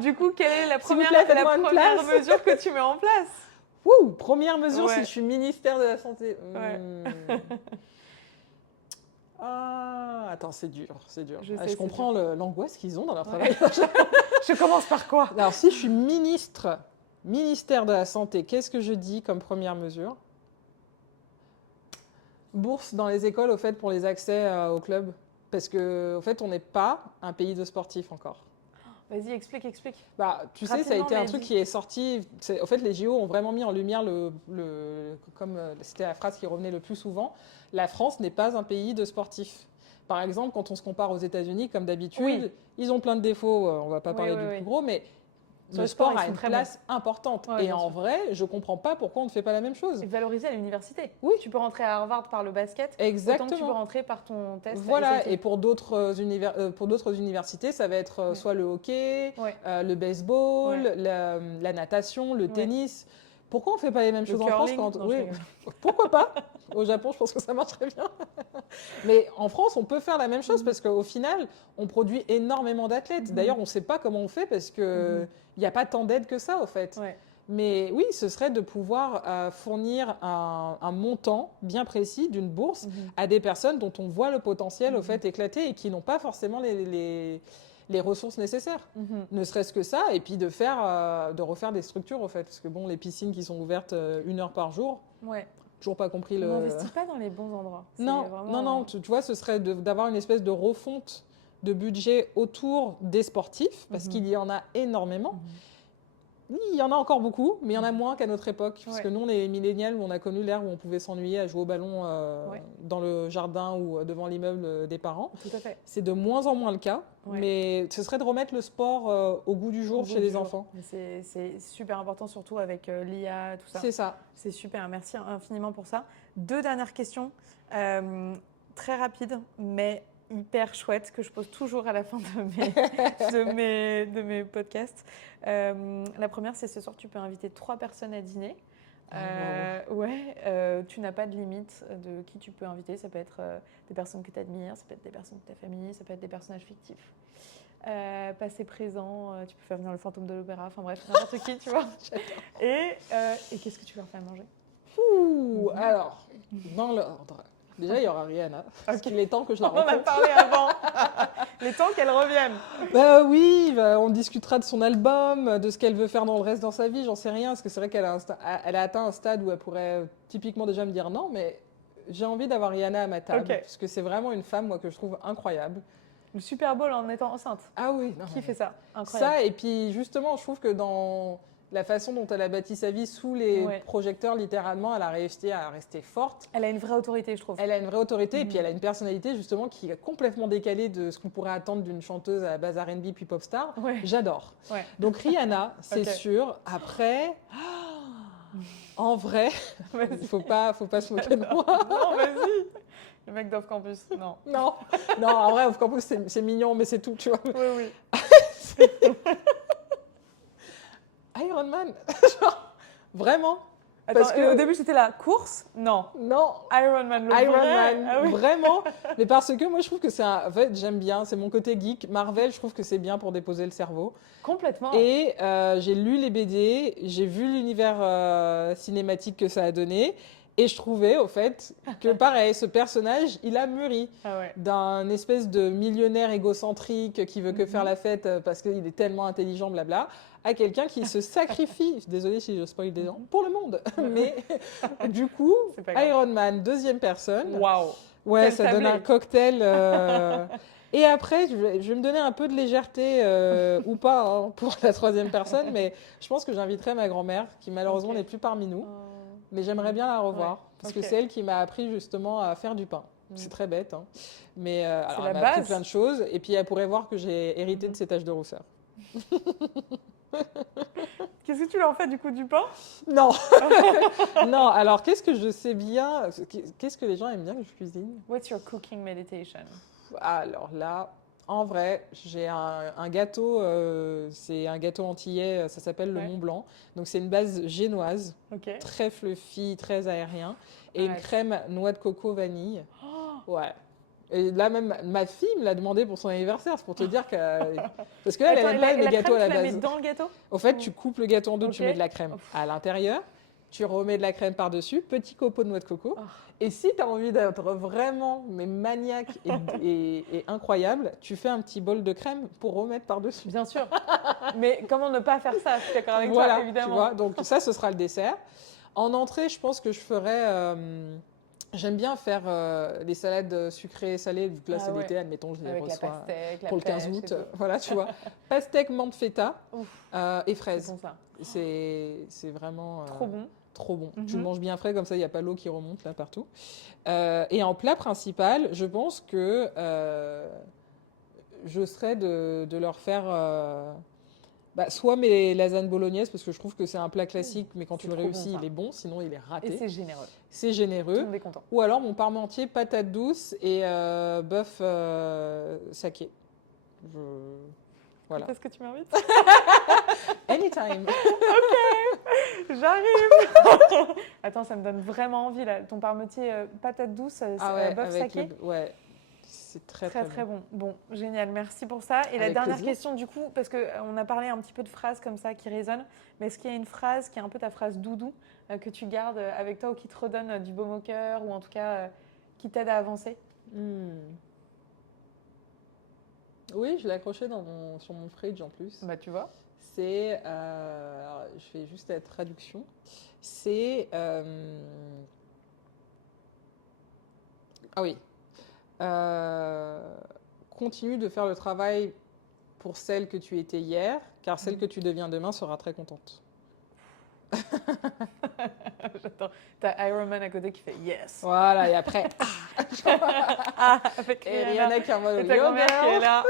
Du coup, quelle est la première, mesure que tu mets en place? Ouh, première mesure si je suis ministère de la Santé. Ah, attends, c'est dur. Je comprends l'angoisse qu'ils ont dans leur travail. Je commence par quoi? Alors, si je suis ministère de la Santé, qu'est-ce que je dis comme première mesure? Bourse dans les écoles, au fait, pour les accès au club. Parce qu'au fait, on n'est pas un pays de sportifs encore. Vas-y, explique. Bah, tu sais, ça a été un truc qui est sorti. Au fait, les JO ont vraiment mis en lumière comme c'était la phrase qui revenait le plus souvent, la France n'est pas un pays de sportifs. Par exemple, quand on se compare aux États-Unis, comme d'habitude, ils ont plein de défauts. On va pas parler du plus gros, mais le sport a une place importante. Et en vrai, je comprends pas pourquoi on ne fait pas la même chose. Et valoriser à l'université. Oui. Tu peux rentrer à Harvard par le basket. Exactement. Autant que tu peux rentrer par ton test. Voilà. Et pour d'autres universités, ça va être soit le hockey, le baseball, la natation, le tennis. Pourquoi on ne fait pas les mêmes choses en France Pourquoi pas? Au Japon, je pense que ça marcherait bien. Mais en France, on peut faire la même chose parce qu'au final, on produit énormément d'athlètes. D'ailleurs, on ne sait pas comment on fait parce qu'il n'y a pas tant d'aide que ça, au fait. Mais oui, ce serait de pouvoir fournir un montant bien précis d'une bourse à des personnes dont on voit le potentiel, au fait, éclater et qui n'ont pas forcément les ressources nécessaires. Ne serait-ce que ça, et puis de refaire des structures, au fait. Parce que bon, les piscines qui sont ouvertes 1 heure par jour, toujours pas compris On n'investit pas dans les bons endroits. Non, tu vois, ce serait d'avoir une espèce de refonte de budget autour des sportifs, parce qu'il y en a énormément. Il y en a encore beaucoup, mais il y en a moins qu'à notre époque. Parce que nous, on est les millénials, où on a connu l'ère où on pouvait s'ennuyer à jouer au ballon dans le jardin ou devant l'immeuble des parents. Tout à fait. C'est de moins en moins le cas, mais ce serait de remettre le sport au goût du jour chez les enfants. C'est super important, surtout avec l'IA, tout ça. C'est ça. C'est super, merci infiniment pour ça. 2 dernières questions, très rapides, mais hyper chouette, que je pose toujours à la fin de mes podcasts. La première, c'est ce soir, tu peux inviter 3 personnes à dîner. Tu n'as pas de limite de qui tu peux inviter. Ça peut être des personnes que tu admires, ça peut être des personnes de ta famille, ça peut être des personnages fictifs. Passé, présent, tu peux faire venir le fantôme de l'opéra, enfin bref, n'importe qui, tu vois. Et qu'est-ce que tu leur fais à manger? Alors, dans l'ordre. Déjà, il y aura Rihanna. Parce qu'il est temps que je la rencontre. On en a parlé avant. Il est temps qu'elle revienne. Oui, on discutera de son album, de ce qu'elle veut faire dans le reste dans sa vie. J'en sais rien, parce que c'est vrai qu'elle a atteint un stade où elle pourrait typiquement déjà me dire non, mais j'ai envie d'avoir Rihanna à ma table. Parce que c'est vraiment une femme, moi, que je trouve incroyable. Le Super Bowl en étant enceinte. Ah oui. Qui fait ça? Incroyable. Ça, et puis justement, je trouve que dans la façon dont elle a bâti sa vie sous les projecteurs, littéralement, elle a réussi à rester forte. Elle a une vraie autorité, je trouve. Elle a une vraie autorité, et puis elle a une personnalité, justement, qui est complètement décalée de ce qu'on pourrait attendre d'une chanteuse à la base R&B puis pop star. J'adore. Donc Rihanna, c'est sûr. Après, en vrai, il faut pas se moquer de moi. Non, vas-y. Le mec d'Off Campus, non. Non, en vrai, Off Campus, c'est mignon, mais c'est tout, tu vois. Oui. Iron Man, genre, vraiment. Attends, parce que au début, j'étais là, course? Non. Iron Man, vraiment. Mais parce que moi, je trouve que en fait, j'aime bien, c'est mon côté geek. Marvel, je trouve que c'est bien pour déposer le cerveau. Complètement. Et j'ai lu les BD, j'ai vu l'univers cinématique que ça a donné. Et je trouvais, au fait, que pareil, ce personnage, il a mûri d'un espèce de millionnaire égocentrique qui veut que faire la fête parce qu'il est tellement intelligent, blabla, à quelqu'un qui se sacrifie, désolée si je spoil des gens, pour le monde. Mais du coup, Iron Man, 2e personne. Waouh. Ouais, ça donne un cocktail. Et après, je vais me donner un peu de légèreté ou pas hein, pour la troisième personne, mais je pense que j'inviterai ma grand-mère, qui malheureusement n'est plus parmi nous, mais j'aimerais bien la revoir, parce que c'est elle qui m'a appris justement à faire du pain. C'est très bête, hein. Mais alors, elle m'a appris plein de choses, et puis elle pourrait voir que j'ai hérité de ses taches de rousseur. Qu'est-ce que tu leur fais du coup, du pain? Non. Non, alors qu'est-ce que je sais bien, qu'est-ce que les gens aiment bien que je cuisine? What's your cooking meditation? Alors là, en vrai, j'ai un gâteau, c'est un gâteau antillais, ça s'appelle le Mont Blanc. Donc c'est une base génoise, très fluffy, très aérien, et une crème noix de coco vanille. Ouais. Et là même, ma fille me l'a demandé pour son anniversaire, c'est pour te dire que... Parce que là, elle n'aime pas les gâteaux à la base. Tu la mets dans le gâteau? Au fait, tu coupes le gâteau en deux, tu mets de la crème à l'intérieur, tu remets de la crème par-dessus, petit copeau de noix de coco. Et si tu as envie d'être vraiment maniaque et incroyable, tu fais un petit bol de crème pour remettre par-dessus. Bien sûr. Mais comment ne pas faire ça? Je suis d'accord avec toi, évidemment. Tu vois, donc ça, ce sera le dessert. En entrée, je pense que je ferai... J'aime bien faire les salades sucrées et salées, vu que là c'est l'été, admettons, je les reçois pastèque, pour le 15 août. Voilà, tu vois. Pastèque, menthe, feta et fraises. C'est bon, ça. C'est vraiment... trop bon. Trop bon. Tu le manges bien frais, comme ça il n'y a pas l'eau qui remonte là partout. Et en plat principal, je pense que je serais de leur faire... soit mes lasagnes bolognaises, parce que je trouve que c'est un plat classique, mais quand tu le réussis, il est bon, sinon il est raté. Et c'est généreux. C'est généreux. Tout le monde est content. Ou alors mon parmentier, patates douces et bœuf saké. Voilà. Est-ce que tu m'invites? Anytime. Ok, j'arrive. Attends, ça me donne vraiment envie là. Ton parmentier patates douces, bœuf saké. Ouais. C'est très bon. Bon, génial, merci pour ça. Et la dernière question du coup, parce qu'on a parlé un petit peu de phrases comme ça qui résonnent, mais est-ce qu'il y a une phrase qui est un peu ta phrase doudou que tu gardes avec toi ou qui te redonne du baume au cœur ou en tout cas qui t'aide à avancer? Oui, je l'ai accroché sur mon fridge en plus. Bah tu vois. C'est, alors, je fais juste la traduction, c'est, ah oui, continue de faire le travail pour celle que tu étais hier, car celle que tu deviens demain sera très contente. J'attends. T'as Iron Man à côté qui fait yes. Voilà, et après, avec et Rihanna qui est en mode et ta grand-mère qui est là.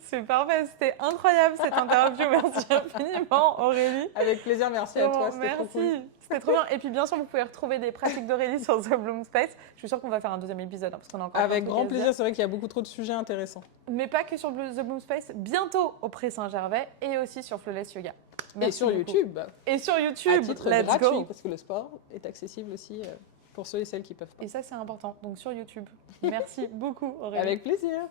C'est parfait, c'était incroyable cette interview. Merci infiniment, Aurélie. Avec plaisir, merci à toi, c'était trop cool. C'était trop bien. Et puis bien sûr, vous pouvez retrouver des pratiques d'Aurélie sur The Bloom Space. Je suis sûre qu'on va faire un deuxième épisode parce qu'on a encore avec grand plaisir. C'est vrai qu'il y a beaucoup trop de sujets intéressants. Mais pas que sur The Bloom Space. Bientôt au Pré Saint-Gervais et aussi sur Flawless Yoga. Merci et sur beaucoup. YouTube. Et sur YouTube. À titre gratuit parce que le sport est accessible aussi pour ceux et celles qui peuvent pas. Et ça c'est important. Donc sur YouTube. Merci beaucoup Aurélie. Avec plaisir.